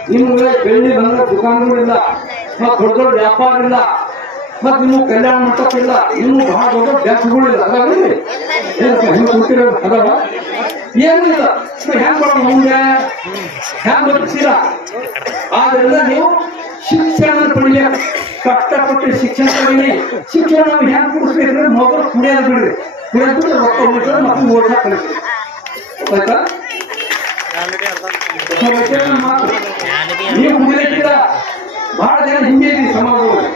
ನಿಮ್ಗೆ ಬೆಳ್ಳಿ ಬಂದ ದುಕಾನ್ಗಳಿಲ್ಲ ಮತ್ತು ದೊಡ್ಡ ದೊಡ್ಡ ವ್ಯಾಪಾರ ಇಲ್ಲ. ಮತ್ತು ನಿಮ್ಮ ಕಲ್ಯಾಣ ಮಂಟಪ ಇಲ್ಲ. ಇನ್ನು ಬಹಳ ದೊಡ್ಡ ಬ್ಯಾಂಕ್ಗಳಿಲ್ಲ ಇಲ್ಲ. ಹಿಂಗೆ ಕೊಟ್ಟಿರೋ ಅದಾವ ಏನಿಲ್ಲ ಹ್ಯಾಂಗ ಮಾಡೋದು ಮುಂದೆ? ಹ್ಯಾಂಗ ಬದುಕ್ತೀರಾ? ಆದ್ರಿಂದ ನೀವು ಶಿಕ್ಷಣ ಪಡೆಯ ಕಷ್ಟಪಟ್ಟು ಶಿಕ್ಷಣ ಪಡೆಯಲಿ ಶಿಕ್ಷಣ ನಾವು ಹ್ಯಾಂಗ ಕೊಡಿಸ್ಬೇಕಂದ್ರೆ ಮೊದಲು ಕುಡಿಯೋದು ಬಿಡ್ರಿ. ಕುಡಿಯೋದು ರೊಕ್ಕ ಹೋಗ್ತಾರೆ ಮತ್ತು ಓದಾ ಕಲಿಸ್ರಿ ಆಯ್ತಾ. ನೀವು ಕುಡಿಲಿಕ್ಕಿಲ್ಲ ಬಹಳ ಜನ ಹಿಂಗೆ ಇದೆ ಸಮಾಜದಲ್ಲಿ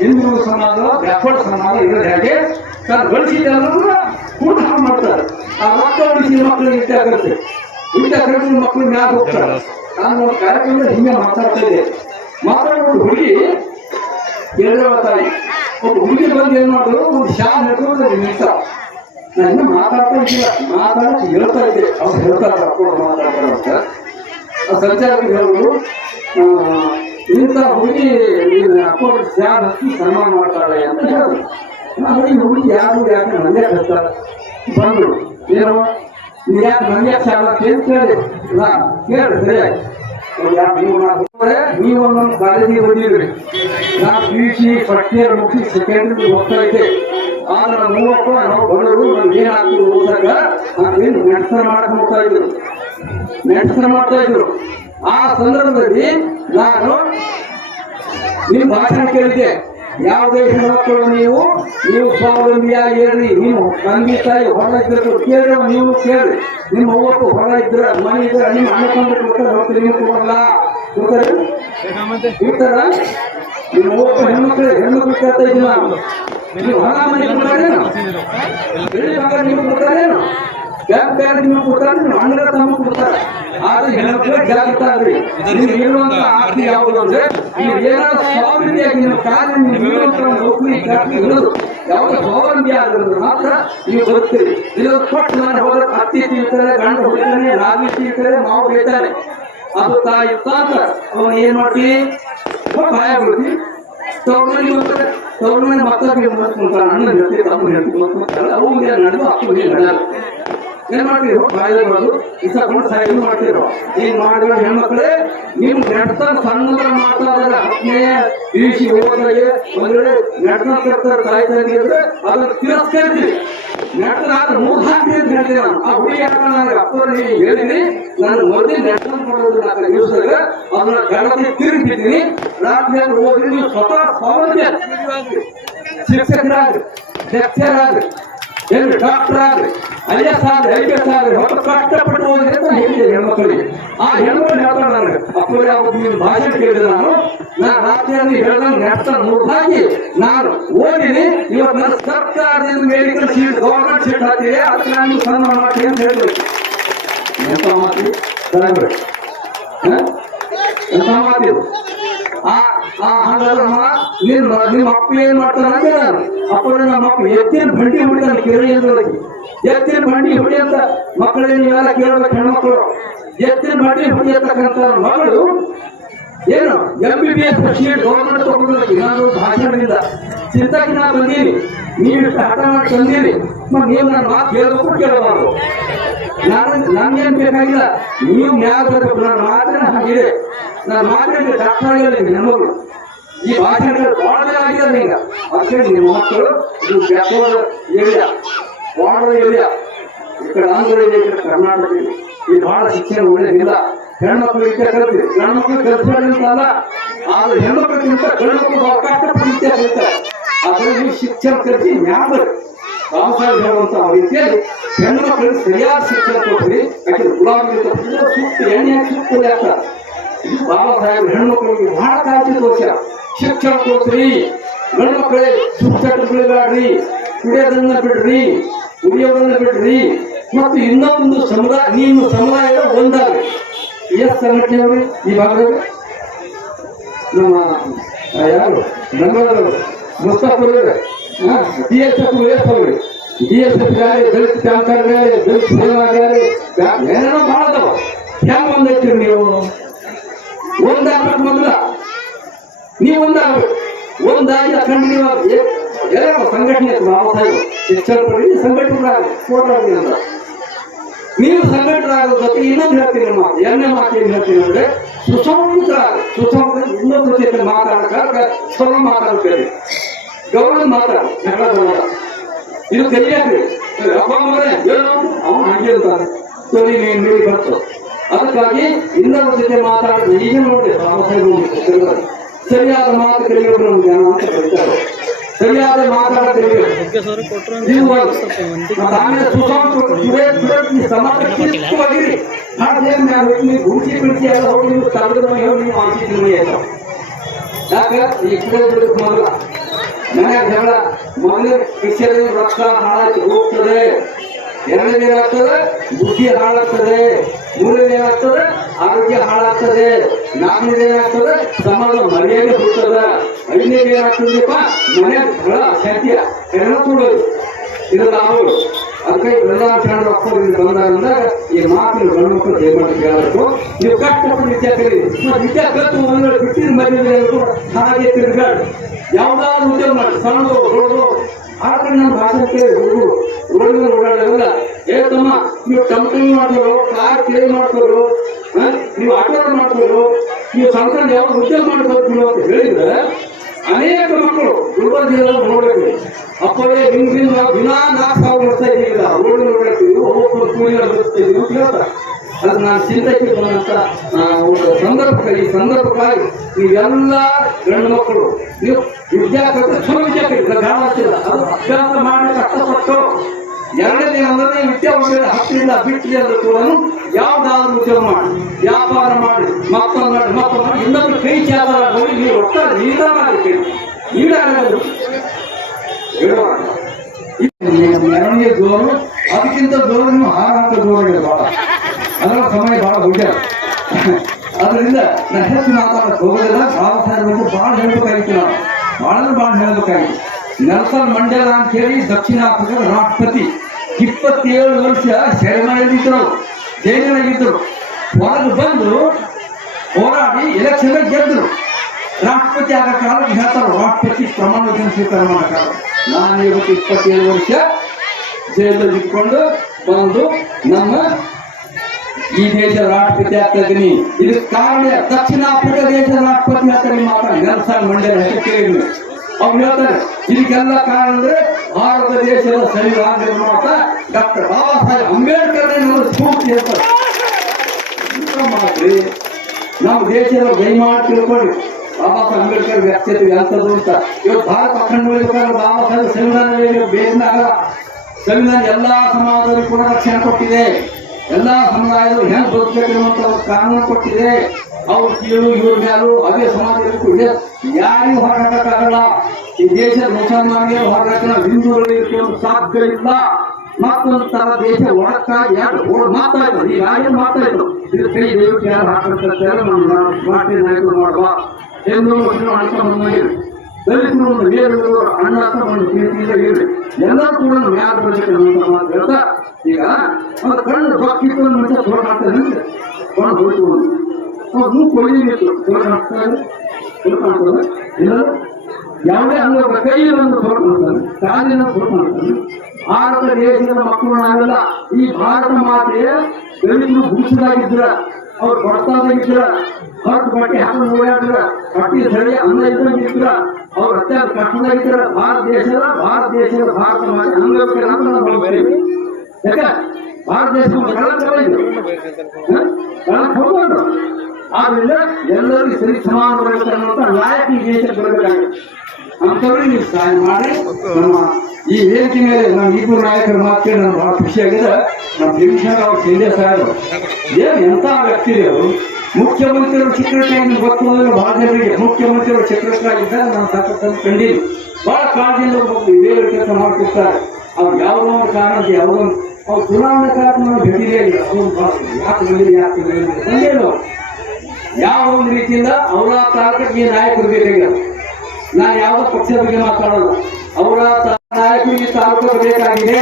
ಹಿಂದೂ ಸಮಾಜ ಬ್ಯಾಕ್ವರ್ಡ್ ಸಮಾಜ ಇರೋದು ಹೇಗೆ ತಾನು ಗಳಿಸಿದ್ದೆಲ್ಲರೂ ಕೂಡ ಮಾಡ್ತಾರೆ. ಆ ರಕ್ತ ಉಳಿಸಿದ ಮಕ್ಕಳಿಗೆ ಇಷ್ಟ ಆಗುತ್ತೆ ಇಷ್ಟ ಕರೆದು ಮಕ್ಕಳು ಮ್ಯಾಗ ಹೋಗ್ತಾರೆ. ನಾನು ಒಂದು ಕಾರ್ಯಕ್ರಮದಲ್ಲಿ ಹಿಂಗೆ ಮಾತಾಡ್ತಾ ಇದ್ದೆ. ಮಾತಾಡ್ಕೊಂಡು ಹುಡುಗಿ ಎರಡು ತಾಯಿ ಒಬ್ಬ ಹುಡುಗಿ ಬಂದು ಏನು ಮಾಡೋದು ಒಂದು ಶಾ ಹಿಡ್ಕೊಂಡು ನಿಲ್ತಾರ ನಾನು ಮಾತಾಡ್ತಾ ಇದ್ದಿಲ್ಲ. ಮಾತಾಡಿ ಹೇಳ್ತಾ ಇದ್ದೆ. ಅವ್ರು ಹೇಳ್ತಾರೆ ಮಕ್ಕಳು ಮಾತಾಡ್ತಾರೆ ಅಂತ. ಸಂಚಾರಕ್ಕೆ ಹೇಳೋದು ಇಂಥ ಹುಡುಗಿ ಅಪ್ಪ ಶಾಲ್ ಹಚ್ಚಿ ಸನ್ಮಾನ ಮಾಡ್ತಾಳೆ ಅಂತ ಹೇಳಿದ್ರು ನಾನು ಈ ಹುಡುಗಿ ಯಾರು ಯಾಕೆ ನನಗೆ ಹೇಳ್ತಾರೆ ಬಂದರು. ಏನೋ, ನೀ ಯಾರು ನನಗೆ ಶಾಲ ಅಂತ ಕೇಳಿ. ನಾ ಕೇಳಿ, ಸರಿಯಾಗಿ. ನೀವು ಒಂದೊಂದು ಕಾಲೇಜಿಗೆ ಬಂದಿದ್ರಿ ನಾ P U C first year ಮುಗಿಸಿ ಸೆಕೆಂಡ್ರಿ ಹೋಗ್ತಾ ಇದ್ದೆ. ಆದ್ರೆ ಮೂವತ್ತು ನಾವು ಬಡವರು ನಾವು ಏನ್ ಹಾಕಿ ಹೋದಾಗ ನಾವೇನು ನೆಟ್ಸರ್ ಮಾಡಕ್ ಹೋಗ್ತಾ ಇದ್ರು. ನೆಟ್ಸರ್ ಮಾಡ್ತಾ ಇದ್ರು. ಆ ಸಂದರ್ಭದಲ್ಲಿ ನಾನು ನಿಮ್ ಭಾಷಣ ಕೇಳಿದ್ದೆ. ಯಾವುದೇ ಹೆಣ್ಮಕ್ಕಳು ನೀವು? ನೀವು ಸ್ವಾವಲಂಬಿಯಾಗಿ ಇರ್ರಿ ನೀವು ತಂದೆ ತಾಯಿ ಹೊರ ಇದ್ದರು ಕೇಳಿ ನೀವು ಕೇಳಿ. ನಿಮ್ಮ ಅವ್ವಕ್ಕೂ ಹೊರ ಇದ್ರ ಮನೆ ಇದ್ರೆ ನಿಮ್ಮ ಅಣ್ಣ ಕೊಂಡ್ಬಿಟ್ಟು ಹೋಗ್ತೀರಿ ನೀವು ಕೊಡಲ್ಲ. ಕೊಡ್ತಾರೆ ನಿಮ್ಮ ಅವ್ವಕ್ಕೂ ಹೆಣ್ಮಕ್ಳು ಹೆಣ್ಮಕ್ಳು ಕೇಳ್ತಾ ಇದ್ದೀನಿ ನೀವು ಹೊರ ಮನೆ ಕೊಡ್ತಾರೇನು ನೀವು ಕೊಡ್ತಾರೇನು ಬ್ಯಾಂಕ್ ನೀವು ಕೊಡ್ತಾರೆ ಅಣ್ಣರ ತಮ್ಮ ಕೊಡ್ತಾರೆ ಆದ್ರೆ ಹೆಣ್ಮಕ್ಳು ಜಾಗ್ತಾರ್ರಿ ನೀವು ಹೇಳುವಂತ ಆಸ್ತಿ ಯಾವುದು ಅಂದ್ರೆ ನೀವು ಏನಾದ್ರು ಸ್ವಾವಲಂಬಿಯಾಗಿ ನಿಮ್ಮ ಕಾರ್ಯ ನೀವು ಹೇಳುವಂತ ನೌಕರಿ ಚಾಕರಿ ಇರೋದು ಯಾವಾಗ ಸ್ವಾವಲಂಬಿ ಆಗಿರೋದು ಮಾತ್ರ ನೀವು ಬರ್ತೀರಿ ಇದು ಕೊಟ್ಟು ನಾನು ಹೋದ ಅತ್ತಿ ತಿಂತಾರೆ ಗಂಡ ಹೊಡಿತಾನೆ ರಾಗಿ ತಿಂತಾರೆ ಮಾವು ಬೇಯ್ತಾನೆ ಅದು ತಾಯಿ ತಾತ ಅವನು ಏನ್ ಮಾಡ್ತಿ ಭಯ ಬಿಡ್ತಿ ತವ್ರಮನೆ ಮತ್ತೆ ತವ್ರಮನೆ ಮಕ್ಕಳಿಗೆ ಮತ್ತೆ ಅಣ್ಣ ಹೇಳ್ತಿ ತಮ್ಮ ಹೇಳ್ತಿ ಮತ್ತೆ ಮತ್ತೆ ಅವು ನಡೆದು ಅಪ್ಪು ನಡೆಯಲ್ಲ ಏನ್ ಮಾಡ್ತೀರೋ? ಬಾಯಲ್ಲಿ ಬಂದು ಇಷ್ಟಕೊಂಡು ಸಾಯ್ದು ಮಾಡ್ತೀರೋ? ಈಗ ಮಾಡಿರೋ ಹೆಣ್ಮಕ್ಳೇ ನಿಮ್ ನೆಡ್ತ ಸಣ್ಣದ ಮಾತಾಡಲ್ಲ. ಇಳಿಸಿ ಹೋದ್ರೆ ಒಂದ್ ವೇಳೆ ನೆಡ್ತ ಕರ್ತಾರೆ ಕಾಯ್ದೆ ಅಂದ್ರೆ ಅದನ್ನ ತಿರಸ್ಕರಿಸಿ. ನೆಡ್ತ ಆದ್ರೆ ಮೂರ್ ಅಂತ ಹೇಳ್ತೀನಿ ನಾನು ಆ ಹುಡುಗಿ ನನಗೆ ಅಪ್ಪಲ್ಲಿ ಹೇಳಿನಿ ನಾನು ಮೊದಲು ನೆಡ್ತ ಮಾಡೋದು ನಾಲ್ಕು ದಿವಸದಾಗ ಅದನ್ನ ಗಣತಿ ತಿರುಗಿದ್ದೀನಿ. ರಾತ್ರಿ ಹೋಗಿ ನೀವು ಸ್ವತಃ ಸ್ವಾವಲಂಬಿ ಶಿಕ್ಷಕರಾಗ್ರಿ. ಲೆಕ್ಚರಾಗ್ರಿ ಏನು ಡಾಕ್ಟರ್ ಆಗ್ರಿ ಐ ಎಸ್ ಆಗ್ರಿ ಐ ಪಿ ಎಸ್ ಆಗ್ರಿ ಕಷ್ಟಪಟ್ಟು ಹೋದ್ರೆ ಅಂತ ಹೇಳಿದೆ ಹೆಣ್ಮಕ್ಳಿಗೆ. ಆ ಹೆಣ್ಮಕ್ಳು ಹೇಳ್ತಾರೆ ನನಗೆ ಅಪ್ಪು ಅವ್ರು ನಿಮ್ಮ ಭಾಷೆ ಕೇಳಿದೆ ನಾನು, ನಾ ರಾಜ್ಯದಲ್ಲಿ ಹೇಳ್ದಂಗೆ ನೆಟ್ಟ ಮುರ್ದಾಗಿ ನಾನು ಓದಿನಿ ಇವತ್ತು ನನ್ನ ಸರ್ಕಾರದಿಂದ ಮೆಡಿಕಲ್ ಸೀಟ್ ಗೌರ್ಮೆಂಟ್ ಸೀಟ್ ಹಾಕಿದೆ, ಅದಕ್ಕೆ ನಾನು ಸನ್ಮಾನ ಮಾಡಿ ಅಂತ ಹೇಳ್ಬೇಕು ಎಂತ ಮಾತಿ. ನಿಮ್ಮ ನಿಮ್ಮ ಅಪ್ಪ ಏನ್ ಮಾಡ್ತಾನೆ ಅಪ್ಪ ನಮ್ಮ ಅಪ್ಪ ಎತ್ತಿನ ಬಂಡಿ ಹೊಡಿತಾನೆ ಕಿರಣಿಯೊಳಗೆ ಎತ್ತಿನ ಬಂಡಿ ಹೊಡಿಯಂತ ಮಕ್ಕಳೇ ನೀವೆಲ್ಲ ಕೇಳಬೇಕು ಹೆಣ್ಮಕ್ಳು. ಎತ್ತಿನ ಬಂಡಿ ಹೊಡಿಯತಕ್ಕಂತ ಮಗಳು ಏನು? M B B S seat government ತಗೊಂಡ್ರೆ ನಾನು ಭಾಷಣದಿಂದ ನಾ ಬಂದೀನಿ ನೀವು ಇಷ್ಟು ಹಠ ಮಾಡಿ ತಂದೀರಿ ಮತ್ತೆ ನೀವು ನನ್ನ ಮಾತು ಕೇಳಬೇಕು ಕೇಳಬಾರ್ದು. ನಾನು, ನನಗೇನು ಬೇಕಾಗಿಲ್ಲ. ನೀವು ನ್ಯಾಯ ಬರಬೇಕು ನನ್ನ ಮಾತ್ರ ಹಾಗಿದೆ. ನಾನು ಮಾತಿನ ಡಾಕ್ಟರ್ ಆಗಿರಲಿ ಹೆಣ್ಮಗಳು ಈ ಭಾಷೆಗಳು ಬಹಳ ಜನ ಆಗಿದ್ದಾರೆ ಈಗ. ಅದಕ್ಕೆ ನಿಮ್ಮ ಮಕ್ಕಳು, ಇದು ಬೆಳಗಾವಿ ಏರಿಯಾ. Ward area. ಈ ಕಡೆ ಆಂಧ್ರ ಕಡೆ ಕರ್ನಾಟಕ ಈ ಬಹಳ ಶಿಕ್ಷಣ ಒಳ್ಳೇದಿಲ್ಲ. ಹೆಣ್ಮಕ್ಳು ವಿದ್ಯೆ ಕಲಿತ್ರಿ ಹೆಣ್ಮಕ್ಳು ಕಲಿಸ್ಬೇಕಂತಲ್ಲ ಆದ್ರೆ ಹೆಣ್ಮಕ್ಳಿಗಿಂತ ಗಂಡ್ಮಕ್ಳು ಅವಕಾಶ ಪ್ರೀತಿ ಆಗುತ್ತೆ ಅದರಲ್ಲಿ ಶಿಕ್ಷಣ ಕಲಿಸಿ ನ್ಯಾಯ ಬಾಬಾ ಸಾಹೇಬ್ ಹೇಳುವಂತ ರೀತಿಯಲ್ಲಿ ಹೆಣ್ಮಕ್ಳಿಗೆ ಸರಿಯಾದ ಶಿಕ್ಷಣ ಕೊಡ್ರಿ ಯಾಕಂದ್ರೆ ಗುಲಾಬಿ ಸೂಕ್ತ ಎಣ್ಣೆ ಸೂಕ್ತ ಯಾಕ ಇದು ಬಾಬಾ ಸಾಹೇಬ್ ಹೆಣ್ಮಕ್ಳಿಗೆ ಬಹಳ ಕಾಳಜಿ ತೋರಿಸ್ಯಾರ. ಶಿಕ್ಷಣ ಕೊಡ್ತೀರಿ ಗಂಡು ಸೂಕ್ತ ಬಿಡಬೇಡ್ರಿ ಕುಡಿಯೋದನ್ನ ಬಿಡ್ರಿ. ಕುಡಿಯೋದನ್ನ ಬಿಡ್ರಿ. ಮತ್ತು ಇನ್ನೊಂದು ಸಮುದಾಯ, ನೀನು ಸಮುದಾಯದ ಒಂದಾಗ್ರಿ ಎಷ್ಟು ಸಂಘಟನೆ ಅವರು ಈ ಭಾಗದಲ್ಲಿ ನಮ್ಮ ಯಾರು? ಬೆಂಗಳೂರು ಮುಸ್ತಾಫರ್ ಡಿ ಎಸ್ ಎಫ್ ಎಸ್ ಅವರು ಡಿ ಎಸ್ ಎಫ್ ಗಾರಿ ದಲಿತ ಬ್ಯಾಂಕರ್ ಗಾರಿ ದಲಿತ ಸೇವಾ ಗಾರಿ ಏನೇನೋ ಭಾಳ ಹೆಂಗ್ ಒಂದೈತ್ರಿ ನೀವು? ಒಂದಾಗ ಮೊದಲ. ನೀವು ಒಂದಾಗ್ಬೇಕು ಒಂದಾಗಿ ಅಖಂಡ ನೀವು ಎಲ್ಲ ಸಂಘಟನೆ ಮಾವು ಸಾಹೇಬ್ ಶಿಕ್ಷಣ ಸಂಘಟನೆ ಆಗಿ ಅಂತ ನೀವು ಸಂಘಟರಾಗೋದ್ರ ಜೊತೆ ಇನ್ನೊಂದು ಹೇಳ್ತೀನಿ ಮಾತು ಎರಡನೇ ಮಾತು ಏನು ಹೇಳ್ತೀನಿ ಅಂದ್ರೆ ಸುಸಂಸ್ಕಾರ ಸುಸಂಸ್ಕಾರ ಇನ್ನೊಂದು ಜೊತೆ ಮಾತಾಡಕ ಸ್ವಲ್ಪ ಮಾತಾಡ್ತೇವೆ ಗೌರವ ಮಾತಾಡ ಜಗಳ ಗೌರವ ಇದು ತಿಳಿಯಾಕ್ರಿ ಅಪ್ಪ ಅಮ್ಮರೇ ಏನು ಅವನು ಹಂಗೆ ಅಂತಾರೆ ಸರಿ ನೀನು ನೀಡಿ ಬಂತು ಅದಕ್ಕಾಗಿ ಇನ್ನೊಬ್ಬರ ಜೊತೆ ಮಾತಾಡಿದ್ರೆ ಈಗ ನೋಡಿದೆ ಬಾಬಾ ಸಾಹೇಬ್ ಸರಿಯಾದ ಮಾತುಗಳಿಗೆ ನಮ್ಗೆ ಅಂತ ಹೇಳ್ತಾರೆ ಸರಿಯಾದ ಮಾತಾಡ್ತೀವಿ ನೀವು ಆಮೇಲೆ ಎಲ್ಲ ಹೋಗಿ ಯಾಕೆ? ಈ ಕಡೆ ಮೊದಲ ಜಗಳ ಮೊದಲೇ ರಕ್ತ ಹಾಳಾಗಿ ಹೋಗ್ತದೆ. ಎರಡನೇ ಏನಾಗ್ತದೆ ಬುದ್ಧಿ ಹಾಳಾಗ್ತದೆ. ಮೂರನೇ ಏನಾಗ್ತದೆ ಆರೋಗ್ಯ ಹಾಳಾಗ್ತದೆ ನಾಲ್ಕನೇದು ಏನಾಗ್ತದೆ? ಸಮಾಜ ಮನೆಯಲ್ಲಿ ಹುಟ್ಟದ ಐದನೇ ಏನಾಗ್ತದಪ್ಪ ಮನೆ ಬಹಳ ಅಸಾಧ್ಯ ಹೆಣ್ಣು ಕೊಡೋದು ಇದು ನಾವು ಅದಕ್ಕೆ ಪ್ರಧಾನ ಒಪ್ಪೋದ್ರಿಂದ ಬಂದಾಗ ಈ ಮಾತಿನ ಗಂಡು ಮಕ್ಕಳು ದಯಮಾಡಿ ಕೇಳಬೇಕು ನೀವು ಕಷ್ಟಪಟ್ಟು ವಿದ್ಯಾ ಕಲಿ ಮತ್ತು ವಿದ್ಯಾ ಬಿಟ್ಟಿನ ಮನೆಯಲ್ಲಿ ಹಾಗೆ ತಿರುಗಾಡು ಯಾವ್ದಾದ್ರು ಉದ್ಯೋಗ ಮಾಡಿ ಸಣ್ಣ ದೊಡ್ಡದು ಆದ್ರೆ ನಮ್ಮ ಭಾಷೆ ಕೇಳಿ ಹುಡುಗರು ಓಡಾಡಲ್ಲ ಏ ತಮ್ಮ, ನೀವು ಕಂಪನಿ ಮಾಡ್ತಾರೋ ಕಾರ್ ಕ್ಲೀನ್ ಮಾಡ್ತಾರೋ ಹ? ನೀವು ಆಟೋ ಮಾಡ್ತಾರೋ ನೀವು ಸಣ್ಣ ಯಾವ ಉದ್ಯೋಗ ಮಾಡ್ಬೋದು ಅಂತ ಹೇಳಿದ್ರೆ, ಅನೇಕ ಮಕ್ಕಳು ದುರ್ಬಲ ನೋಡಬೇಕು ಅಪ್ಪವೇ ಹಿಂಗಿನ ದಿನ ನಾಲ್ಕು ಸಾವಿರ ಮಾಡ್ತಾ ಇದ್ದೀವಿ ರೋಡ್ ನೋಡಬೇಕು ಹೋಗ್ಕೊಂಡು ಕೂಲಿನ ಇದ್ದೀವಿ ಅಂತ ಹೇಳ್ತಾರೆ. ಅದು ನಾನು ಚಿಂತಕ್ಕೆ ಒಂದು ಸಂದರ್ಭ ಈ ಸಂದರ್ಭಕ್ಕಾಗಿ ನೀವೆಲ್ಲ ಗಂಡು ಮಕ್ಕಳು, ನೀವು ವಿದ್ಯಾರ್ಥಿ ಚಲೋ ವಿದ್ಯಾರ್ಥಿ ಗಾಢ ಅದು ಅಭ್ಯಾಸ ಮಾಡಿ ಕಷ್ಟಪಟ್ಟು ಎರಡನೇ ಅಂದ್ರೆ ವಿದ್ಯಾಭ್ಯಾಸ ಹತ್ತಿರದಿಂದ ಬಿಟ್ಟಿಲ್ಲ ಕೂಡ ಯಾವ್ದಾದ್ರು ಉದ್ಯೋಗ ಮಾಡಿ, ವ್ಯಾಪಾರ ಮಾಡಿ ಮತ್ತೊಂದು ಮಾಡಿ ಮತ್ತೊಂದು ಮಾಡಿ, ಇನ್ನೊಂದು ಕೈ ಚಾಲ ಹೋಗಿ ನೀವು ಒಟ್ಟ ನೀಡಲಾಗಿ ನೀಡಾಗಲು ಮೆರವಣಿಗೆ ಜೋರು ಅದಕ್ಕಿಂತ ಜೋರು ನೀವು ಹಾರಾಟ ಜೋರು ಬಹಳ. ಅದರ ಸಮಯ ಬಹಳ ಗುಡ್ಡ ಅದರಿಂದ ನಾನು ಹೆಚ್ಚು ಮಾತಾಡೋಕೆ ಹೋಗೋದಿಲ್ಲ. ಬಾಬಾ ಬಗ್ಗೆ ಭಾಳ ಹೇಳ್ಬೇಕಾಗಿತ್ತು ನಾವು ಭಾಳ ಅಂದ್ರೆ ಭಾಳ ಹೇಳ್ಬೇಕಾಗಿತ್ತು. ನೆಲ್ಸನ್ ಮಂಡೇಲ ಅಂತ ಹೇಳಿ ದಕ್ಷಿಣ ಆಫ್ರಿಕಾದ ರಾಷ್ಟ್ರಪತಿ. ಇಪ್ಪತ್ತೇಳು ವರ್ಷ ಸೆರೆಮನೆಯಲ್ಲಿದ್ದರು. ಜೈಲಿನಾಗಿದ್ದರು ಹೊರಗೆ ಬಂದು ಹೋರಾಡಿ ಎಲೆಕ್ಷನ್ ಗೆದ್ದರು. ರಾಷ್ಟ್ರಪತಿ ಆದ ಕಾಲಕ್ಕೆ ಹೇಳ್ತಾರೆ, ರಾಷ್ಟ್ರಪತಿ ಪ್ರಮಾಣ ವಚನ ಸ್ವೀಕಾರ ನಾನು ಇವತ್ತು ಇಪ್ಪತ್ತೇಳು ವರ್ಷ ಜೈಲಲ್ಲಿ ಇಟ್ಕೊಂಡು ಬಂದು ನಮ್ಮ ಈ ದೇಶದ ರಾಷ್ಟ್ರಪತಿ ಆಗ್ತಾ ಇದ್ದೀನಿ ಇದಕ್ಕೆ ಕಾರಣ ದಕ್ಷಿಣ ಆಫ್ರಿಕಾ ದೇಶದ ರಾಷ್ಟ್ರಪತಿ ಆಗ್ತಾರೆ ಮಾತ್ರ ನೆಲ್ಸನ್ ಮಂಡೇಲ ಹೆಸರು ಅವ್ರು ಹೇಳ್ತಾರೆ, ಇದಕ್ಕೆಲ್ಲ ಕಾರಣ ಅಂದ್ರೆ ಭಾರತ ದೇಶದ ಸಂವಿಧಾನ ನಿರ್ಮಾತ ಡಾಕ್ಟರ್ ಬಾಬಾ ಸಾಹೇಬ್ ಅಂಬೇಡ್ಕರ್ ನಮ್ಮ ಸ್ಫೂರ್ತಿ ಹೇಳ್ತಾರೆ. ನಮ್ಮ ಮಾಡ್ರಿ ನಾವು ದೇಶದ ದಯಮಾಡಿ ತಿಳ್ಕೊಳ್ಳಿ. ಬಾಬಾ ಸಾಹೇಬ್ ಅಂಬೇಡ್ಕರ್ ವ್ಯಕ್ತಿತ್ವ ಎಂತದ್ದು ಅಂತ. ಇವತ್ತು ಭಾರತ ಅಖಂಡ ಉಳಿಬೇಕಾದ್ರೆ ಬಾಬಾ ಸಾಹೇಬ್ ಸಂವಿಧಾನ ಬೇರೆ ಸಂವಿಧಾನ ಎಲ್ಲಾ ಸಮಾಜದಲ್ಲಿ ಕೂಡ ರಕ್ಷಣೆ ಕೊಟ್ಟಿದೆ. ಎಲ್ಲಾ ಸಮುದಾಯಗಳು ಹೆಂಗ್ ಒಂದು ಕಾನೂನು ಕೊಟ್ಟಿದೆ. ಅವ್ರು ಕೀಳು, ಇವ್ರ ಮೇಲೂ ಅದೇ ಸಮಾಜದಲ್ಲಿ ಯಾರಿಗೂ ಹೊರಗಾಕಕ್ಕಾಗಲ್ಲ ಈ ದೇಶದ ಮುಸಲ್ಮಾನಿಯರು ಇರ್ಕೊಂಡು ಸಾಧ್ಯ ಸಾಧ್ಯವಿಲ್ಲ ಮತ್ತೊಂದು ತರ ದೇಶ ಒಳಕ್ಕಾಗಿ ಯಾರು ಓಡ್ ಮಾತಾಡಿದ್ರು ಈಗ ಯಾರು ಮಾತಾಡಿದ್ರು ಇದು ಕೈ ದಯವಿಟ್ಟು ಯಾರು ಹಾಕಿರ್ತಾರೆ ನಮ್ಮ ಪಾರ್ಟಿ ನಾಯಕರು ಮಾಡುವ ಎಂದು ಮಾಡ್ತಾ ಬಂದಿರಿ ದಲಿತರು ಒಂದು ಬೇರೆಯವರು ಅಣ್ಣ ಒಂದು ಪ್ರೀತಿಯಿಂದ ಇರ್ರಿ ಎಲ್ಲರೂ ಕೂಡ ಮ್ಯಾಲ ನಮ್ಮ ಹೇಳ್ತಾ, ಈಗ ಒಂದು ಕಣ್ಣು ಬಾಕಿತ್ತು ಒಂದು ಮನುಷ್ಯ ಅವ್ರು ಮಾಡ್ತಾರೆ ತೋರ ಮಾಡ್ತಾರೆ ಇಲ್ಲ, ಯಾವುದೇ ಕೈಯಲ್ಲಿ ಒಂದು ತೋರ ಮಾಡ್ತಾನೆ ಕಾಲಿನ ತೋರ ಮಾಡ್ತಾರೆ ಭಾರತ ದೇಶದ ಮಕ್ಕಳು ನಾವೆಲ್ಲ ಈ ಭಾರತ ಮಾತೆಯ ದಲಿತರು ಗುಡಿಸದಾಗಿದ್ರ ಅವ್ರು ಬರ್ತಾ ಇದ್ರ ಹೊರಟು ಪಟ್ಟಿ ಹಾಕೊಂಡು ಓಡಾಡಿದ್ರ ಬಟ್ಟೆ ಸರಿ ಅನ್ನ ಇದ್ದಂಗಿದ್ರ ಅವ್ರು ಅತ್ಯಂತ ಕಷ್ಟದಾಗಿದ್ರ ಭಾರತ ದೇಶದ ಭಾರತ ದೇಶದ ಭಾರತ ಅಂಗವಿಕಲ ಅಂತ ನಾವು ಹೇಳ್ತೀವಿ ಯಾಕೆ? ಭಾರತ ದೇಶ ಹೋಗ್ಬಾರ್ದು ಆದ್ರಿಂದ ಎಲ್ಲರಿಗೂ ಸರಿ ಸಮಾನ ಅನ್ನುವಂಥ ನಾಯಕ ದೇಶಕ್ಕೆ ಬರಬೇಕಾಗುತ್ತೆ ಅಂಥವ್ರಿಗೆ ನೀವು ಸಹಾಯ ಮಾಡಿ. ನಮ್ಮ ಈ ವೇದಿಕೆ ಮೇಲೆ ನಮ್ಮ ಇಬ್ಬರು ನಾಯಕರ ಮಾತ್ರ ನಾನು ಬಹಳ ಖುಷಿಯಾಗಿದೆ. ನಮ್ಮ ಭೀಮಶಂಕರ್ ಅವ್ರು ಸಂಜೆ ಸಾಹೇಬರು ಏನು ಎಂಥ ವ್ಯಕ್ತಿ ಅವರು? ಮುಖ್ಯಮಂತ್ರಿಯವರು ಗೊತ್ತು ಅಂದ್ರೆ ಬಹಳ ಜನರಿಗೆ ಮುಖ್ಯಮಂತ್ರಿಯವರು ಚಿತ್ರಕಾಗಿದ್ದಾಗ ನಾನು ಸಾಕಷ್ಟು ಕಂಡೀನಿ ಬಹಳ ಕಾಳಜಿಯಿಂದ ಬೇರೆ ಕೆಲಸ ಮಾಡ್ತಿರ್ತಾರೆ. ಅವ್ರು ಯಾವುದೋ ಒಂದು ಕಾರಣಕ್ಕೆ ಯಾವುದೋ ಒಂದು ಅವ್ರು ಚುನಾವಣೆ ಕಾಲಕ್ಕೆ ನಾವು ಭೇಟಿಯೇ ಇಲ್ಲ ಅವ್ರು ಬಹಳ ಯಾಕೆ ಬಂದಿರಿ ಯಾಕೆ ಬಂದಿರಿ. ಯಾವ ಒಂದು ರೀತಿಯಿಂದ ಅವರ ತಾಲೂಕಿಗೆ ನಾಯಕರು ಬೇಕಾಗಿಲ್ಲ ನಾನು ಯಾವ ಪಕ್ಷದ ಬಗ್ಗೆ ಮಾತಾಡೋಲ್ಲ. ಅವರ ನಾಯಕರಿಗೆ ಬೇಕಾಗಿದೆ.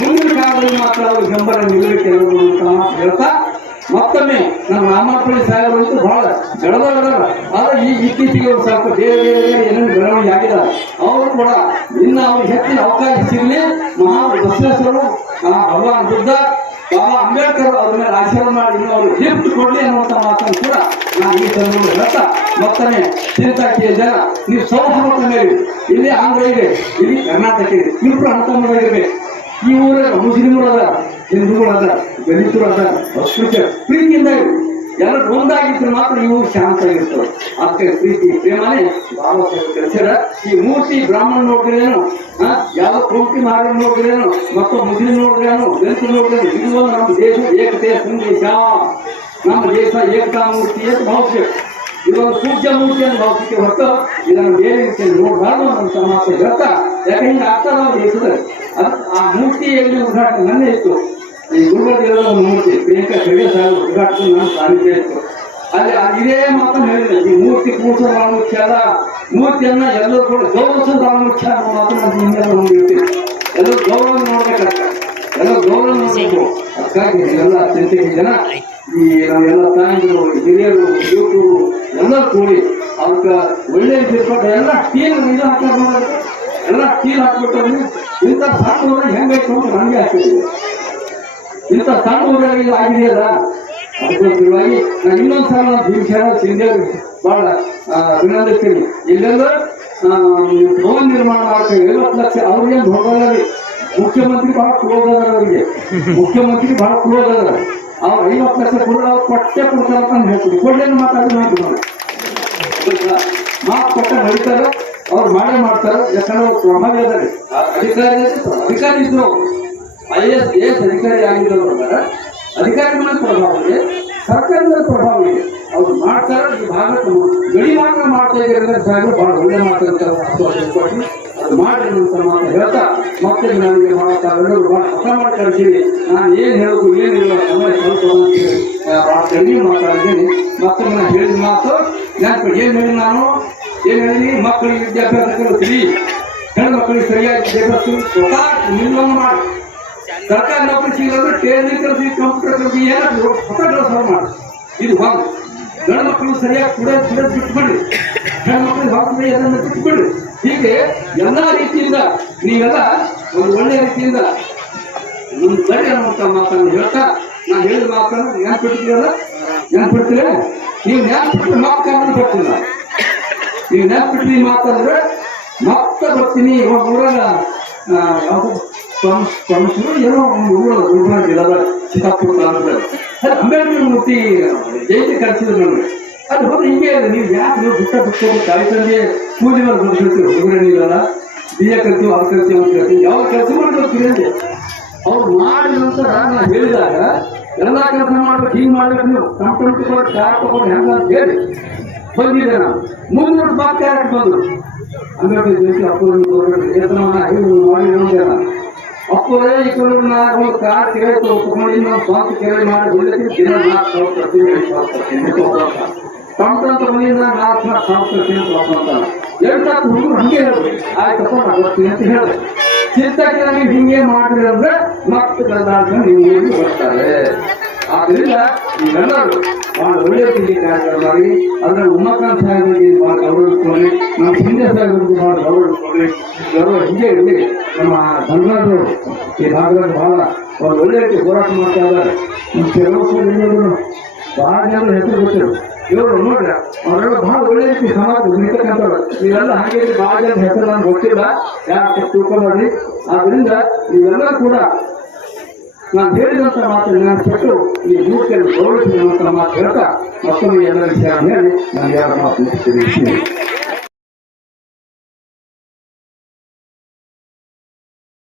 ಮುಂದಿನ ಕಾಲದಲ್ಲಿ ಮಾತ್ರ ಅವರು ಬೆಂಬಲ ನಿಲ್ಲಲಿಕ್ಕೆ ಅಂತ ಮಾತು ಹೇಳ್ತಾ, ಮತ್ತೊಮ್ಮೆ ನಮ್ಮ ರಾಮಪ್ಪಳ್ಳಿ ಸಾಹೇಬರಂತೂ ಬಹಳ ಬೆಳೆದವರ ಆದ್ರೆ ಈ ಇತ್ತೀಚೆಗೆ ಅವರು ಸ್ವಲ್ಪ ಬೇರೆ ಬೇರೆ ಏನೇನು ಬೆಳವಣಿಗೆ ಆಗಿದ್ದಾರೆ ಅವರು ಕೂಡ ಇನ್ನು ಅವ್ರಿಗೆ ಹೆಚ್ಚಿನ ಅವಕಾಶ ಸಿಗಲಿ. ಮಹಾ ಬಸವೇಶ್ವರರು ಆ ಭಗವಾನ್ ಬುದ್ಧ ಬಾಬಾ ಅಂಬೇಡ್ಕರ್ ಅವ್ರ ಆಶೀರ್ವಾದ ಮಾಡಿ ಅವರು ಗಿಫ್ಟ್ ಕೊಡ್ಲಿ ಅನ್ನುವಂತ ಮಾತನ್ನು ಕೂಡ ನಾನು ಈ ಸಂದರ್ಭದಲ್ಲಿ ಹೇಳ್ತಾ, ಮತ್ತೊಮ್ಮೆ ತಿರುತಾಕಿಯ ಜನ, ನೀವು ಸೌಹಾರ್ದ ಮೇಲೆ ಇಲ್ಲಿ ಆಂಧ್ರ ಇದೆ ಇಲ್ಲಿ ಕರ್ನಾಟಕ ಇದೆ. ಇಬ್ಬರು ಅಣ್ತಮ್ಮಗಳಿರ್ಬೇಕು ಈ ಊರಲ್ಲಿ ಮುಸ್ಲಿಮರು ಅದ ಹಿಂದೂಗಳು ಅದ ದಲಿತರು ಅದ ಅಸ್ಪೃಶ್ಯ ಪ್ರೀತಿಯಿಂದ ಇರು. ಎಲ್ಲರೂ ಒಂದಾಗಿದ್ರೆ ಮಾತ್ರ ನೀವು ಶಾಂತ ಆಗಿರ್ತವೆ ಅದಕ್ಕೆ ಪ್ರೀತಿ, ಪ್ರೇಮನೇ ಭಾವ ಈ ಮೂರ್ತಿ ಬ್ರಾಹ್ಮಣ ನೋಡಿದ್ರೇನು ಯಾವ ಕೋಟಿ ಮಾಡಿ ನೋಡಿದ್ರೇನು ಮತ್ತು ಮುಸ್ಲಿಂ ನೋಡಿದ್ರೇನು ದಲಿತ ನೋಡಿದ್ರೇನು ಇದು ನಮ್ಮ ದೇಶ ಏಕತೆಯ ಸಂದೇಶ. ನಮ್ಮ ದೇಶ ಏಕತಾ ಮೂರ್ತಿ ಅಂತ ಭಾವಿಸ್ಬೇಕು. ಇದೊಂದು ಪೂಜ್ಯ ಮೂರ್ತಿಯನ್ನು ಭಾವಿಸಕ್ಕೆ ಹೊರತು ಇದನ್ನು ಬೇರೆ ರೀತಿಯಲ್ಲಿ ನೋಡಬಾರ್ದು ಅಂತ ಮಾತು ಹೇಳ್ತಾ, ಯಾಕೆ ಹಿಂಗೆ ಆಗ್ತಾ ದೇಶದಲ್ಲಿ. ಆ ಮೂರ್ತಿಯಲ್ಲಿ ಉದಾಹರಣೆ ನನ್ನೇ ಇತ್ತು. ಈ ಒಂದು ಮೂರ್ತಿ ಪ್ರಿಯಾಂಕಾ ಖರ್ಗೆ ಸಾಹೇಬ್ ಉದ್ಘಾಟನೆ ನಾನು ಸಾನ್ನಿಧ್ಯ ಅಲ್ಲಿ ಇದೇ ಮಾತನ್ನು ಹೇಳಿದೆ ಈ ಮೂರ್ತಿ ಕೂರ್ಸೋದು ಬಹಳ ಮುಖ್ಯ ಅಲ್ಲ, ಮೂರ್ತಿಯನ್ನ ಎಲ್ಲರೂ ಕೂಡ ಗೌರವಿಸೋದು ಬಹಳ ಮುಖ್ಯ ಅನ್ನೋ ಮಾತು ಹಿಂಗೆಲ್ಲ ಒಂದು ಹೇಳ್ತೀನಿ ಎಲ್ಲರೂ ಗೌರವ ನೋಡ್ಬೇಕಂತ ಎಲ್ಲ ಗೌರವ ನೋಡಬೇಕು. ಅದಕ್ಕಾಗಿ ಎಲ್ಲ ಅತ್ಯಂತ ಜನ ಈ ನಾವೆಲ್ಲ ತಾಯಂದಿರು, ಹಿರಿಯರು, ಯುವಕರು ಎಲ್ಲ ಕೂಡಿ ಅದಕ್ಕೆ ಒಳ್ಳೆ ತಿಳ್ಕೊಂಡು ಎಲ್ಲ ಟೀಲ್ ಇದು ಹಾಕೊಂಡು ಎಲ್ಲ ಟೀಲ್ ಹಾಕ್ಬಿಟ್ಟು ಇಂಥ ಸಾಕು ಊರಿಗೆ ಬೇಕು ಅಂತ ನನಗೆ ಹಾಕಿದ್ದೀವಿ ಇಂಥ ಸಣ್ಣ ಊರುಗಳಿಗೆ ಆಗಿದೆಯಲ್ಲ? ಅದಕ್ಕಾಗಿ ನಾನು ಇನ್ನೊಂದು ಸಲ ಭೀಮಶಾಲ ಸಿಂಧೇವ್ರು ಬಹಳ ಅಭಿನಂದಿಸ್ತೀನಿ. ಇಲ್ಲೆಲ್ಲ ಭವನ ನಿರ್ಮಾಣ ಮಾಡ್ತೀವಿ. ಐವತ್ತು ಲಕ್ಷ, ಅವ್ರಿಗೆ ದೊಡ್ಡದಲ್ಲಿ ಮುಖ್ಯಮಂತ್ರಿ ಬಹಳ ಕ್ಲೋಸ್ ಅದಾರ ಅವರಿಗೆ. ಮುಖ್ಯಮಂತ್ರಿ ಬಹಳ ಕ್ಲೋಸ್ ಅದಾರ ಅವ್ರು ಐವತ್ತು ಲಕ್ಷ ಕೊಡೋ ಅವ್ರು ಕೊಟ್ಟೆ ಕೊಡ್ತಾರ ಅಂತ ಹೇಳ್ತೀವಿ ಕೊಡ್ಲೇನು ಮಾತಾಡಿ ಮಾಡ್ತೀವಿ ಮಾತು ಕೊಟ್ಟ ನಡೀತಾರೆ ಅವ್ರು ಮಾಡೇ ಮಾಡ್ತಾರೆ. ಯಾಕಂದ್ರೆ ಅವ್ರು ಪ್ರಭಾವಿ ಅದಾರೆ. ಅಧಿಕಾರಿ ಅಧಿಕಾರಿ ಇದ್ರು ಐ ಎಸ್ ಎಸ್ ಅಧಿಕಾರಿ ಆಗಿರೋರು ಅದಾರ ಅಧಿಕಾರಿ ಮೇಲೆ ಪ್ರಭಾವ ಇದೆ ಸರ್ಕಾರದ ಮೇಲೆ ಪ್ರಭಾವ ಇದೆ. ಅವ್ರು ಮಾಡ್ತಾರ ಭಾರತ ಗಡಿ ಮಾತ್ರ ಮಾಡ್ತಾ ಇದ್ದಾರೆ ಸಾಹೇಬರು ಬಹಳ ಒಳ್ಳೆ ಮಾತಾಡ್ತಾರೆ ಅದು ಮಾಡಿ ಅಂತ ಮಾತು ಹೇಳ್ತಾ ಮತ್ತೆ ನನಗೆ ತಾವೆಲ್ಲರೂ ಬಹಳ ಹಠ ಮಾಡಿ ಕಳಿಸಿರಿ ನಾನು ಏನು ಹೇಳೋದು ಏನಿಲ್ಲ ಸಮಯ ಸ್ವಲ್ಪ ಆ, ಕಡಿಮೆ ಮಾತಾಡಿದ್ದೀನಿ ಮತ್ತೊಮ್ಮೆ ನಾನು ಹೇಳಿದ ಮಾತು ನೆನಪು ಏನು ಹೇಳಿ ನಾನು? ಏನು ಹೇಳಿ ಮಕ್ಕಳಿಗೆ ವಿದ್ಯಾಭ್ಯಾಸ ಕಲಿಸ್ರಿ ಹೆಣ್ಣು ಮಕ್ಕಳಿಗೆ ಸರಿಯಾಗಿ ವಿದ್ಯಾಭ್ಯಾಸ ಸ್ವತಃ ನಿಲ್ಲನ್ನು ಮಾಡಿ. ಸರ್ಕಾರಿ ನೌಕರಿ ಸಿಗಲ್ಲ ಟ್ರೈನಿಂಗ್ ಕಲಿಸಿ ಕಂಪ್ಯೂಟರ್ ಕಲಿಸಿ ಏನಾದ್ರು ಹೊಸ ಕೆಲಸ ಮಾಡಿ ಇದು ಒಂದು ಗಂಡು ಮಕ್ಕಳು ಸರಿಯಾಗಿ ಕೂಡ ಕುಡಿಯೋದು ಬಿಟ್ಬಿಡ್ರಿ. ಹೆಣ್ಣು ಮಕ್ಕಳಿಗೆ ಹಾಕಿದ್ರೆ ಅದನ್ನು ಬಿಟ್ಬಿಡ್ರಿ. ಹೀಗೆ ಎಲ್ಲ ರೀತಿಯಿಂದ ನೀವೆಲ್ಲ ಒಂದು ಒಳ್ಳೆ ರೀತಿಯಿಂದ ನಮ್ಮ ಸರಿ ಅನ್ನುವಂಥ ಮಾತನ್ನು ಹೇಳ್ತಾ, ನಾನು ಹೇಳಿದ ಮಾತನ್ನು ನೆನ್ಪಿಡ್ತೀರಲ್ಲ ನೆನ್ಪಿಡ್ತೀರ ನೀವು ನೆನಪಿಟ್ಟು ಮಾತನ್ನು ಬರ್ತಿಲ್ಲ ನೀವು ನೆನಪಿಟ್ಟು ಈ ಮಾತಂದ್ರೆ ಮತ್ತೆ ಬರ್ತೀನಿ ಇವಾಗ ಊರಾಗ ಏನೋ ಇಲ್ಲದ ಚಿತ್ತಾಪುರ ತಾಲೂಕು ಅದು ಅಂಬೇಡ್ಕರ್ ಮೂರ್ತಿ, ಜಯಂತಿ ಕರೆಸಿದ್ರು ನನಗೆ ಅದು ಹೋದ್ರೆ ಹಿಂಗೆ ನೀವು ಯಾಕೆ ನೀವು ಬಿಟ್ಟ ಬಿಟ್ಟು ತಾಯಿ ತಂದೆ ಪೂಜೆ ಮೇಲೆ ಬಂದಿರ್ತೀವಿ ಹುಡುಗರೇ ನೀವೆಲ್ಲ ಬಿ ಎ ಕಲ್ತೀವಿ ಅದು ಕಲ್ತೀವಿ ಅಂತ ಹೇಳ್ತೀವಿ ಯಾವ ಕೆಲಸ ಮಾಡ್ಕೊಳ್ತೀವಿ ಅಂದೆ ಅವ್ರು ಮಾಡಿದಂತ ನಾನು ಹೇಳಿದಾಗ ಎಲ್ಲ ಕೆಲಸ ಮಾಡ್ಬೇಕು, ಹಿಂಗೆ ಮಾಡ್ಬೇಕು ನೀವು. ಕಂಪ್ಯೂಟರ್ ತಗೊಂಡು ಕಾರ್ ತಗೊಂಡು ಹೆಂಗ ಅಂತ ಹೇಳಿ ಬಂದಿದ್ದೆ ನಾನು. ಮುನ್ನೂರು ಬಾಕ್ ಕ್ಯಾರೆಟ್ ಬಂದರು ಅಂಬೇಡ್ಕರ್ ಜಯಂತಿ ಮಾಡಿ ಯತ್ನವನ್ನ ಅಪ್ಪರೇ ಈ ನಾವು ಕಾರ್ ಕೇಳ್ತು ತಗೊಂಡು ನಾವು ಸ್ವಂತ ಕೆರೆ ಮಾಡಿ. ಹೊಂದಿದ್ದು ದಿನ ತಮ್ಮ ಮನೆಯಿಂದ ನಾಲ್ಕು ಸಂಸ್ಕೃತಿ ಅಂತ ಹೇಳ್ತಾ ಹುಡುಗರು ಹಂಗೆ ಹೇಳಿದ್ರು. ನಾನು ಬರ್ತೀನಿ ಅಂತ ಹೇಳಿದೆ ಚಿಂತಕ್ಕೆ ನಮಗೆ ಹಿಂಗೆ ಮಾಡಿದ್ರೆ ಅಂದ್ರೆ ಮತ್ತೆ ಕರ್ನಾಟಕ ಹಿಂಗೆ ಬರ್ತಾರೆ ಆದ್ರಿಂದ ಇವೆಲ್ಲರೂ ಬಹಳ ಒಳ್ಳೆಯ ತಿಂಡಿ ಕಾರ್ಯಕ್ರಮ ಅದರ ಉಮಾಕಾಂತ್ ಸಾಹೇಬರಿಗೆ ಬಹಳ ನಮ್ಮ ಹಿಂದೆ ಸಾಹೇಬರಿಗೆ ಬಹಳ ಗೌರವ ಇಟ್ಕೊಳ್ಳಿ. ಗೌರವ ಹಿಂಗೆ ಇರಲಿ. ನಮ್ಮ ಧನರಾಜರು ಈ ಭಾಗದಲ್ಲಿ ಬಹಳ ಒಂದು ಒಳ್ಳೆ ರೀತಿ ಹೋರಾಟ ಮಾಡ್ತಾ ಇದ್ದಾರೆ. ಈ ಕೆಲವು ಬಹಳ ಜನರು ಹೆಸರು ಗೊತ್ತಿರು ಇವರು ನೋಡ್ರಿ ಅವರೆಲ್ಲ ಬಹಳ ಒಳ್ಳೆ ರೀತಿ ಸಮಾಜ ನಿಂತಕ್ಕಂಥವ್ರು ಇವೆಲ್ಲ ಹಾಗೆ ಬಹಳ ಜನ ಹೆಸರು ನಾನು ಗೊತ್ತಿಲ್ಲ. ಯಾಕೆ ತಿಳ್ಕೊಬೇಡ್ರಿ ಆದ್ರಿಂದ ಇವೆಲ್ಲ ಕೂಡ ನಾನು ಹೇಳಿದಂತ ಮಾತು ನೆನಪಿಟ್ಟು ಈ ಮೂರ್ತಿಯನ್ನು ಗೌರವಿಸಿದಂತ ಮಾತು ಹೇಳ್ತಾ ಮತ್ತೊಮ್ಮೆ ಎಲ್ಲರಿಗೂ ಹೇಳಿ. ನಾನು ಯಾರ ಮಾತು ಮುಗಿಸ್ತೀನಿ.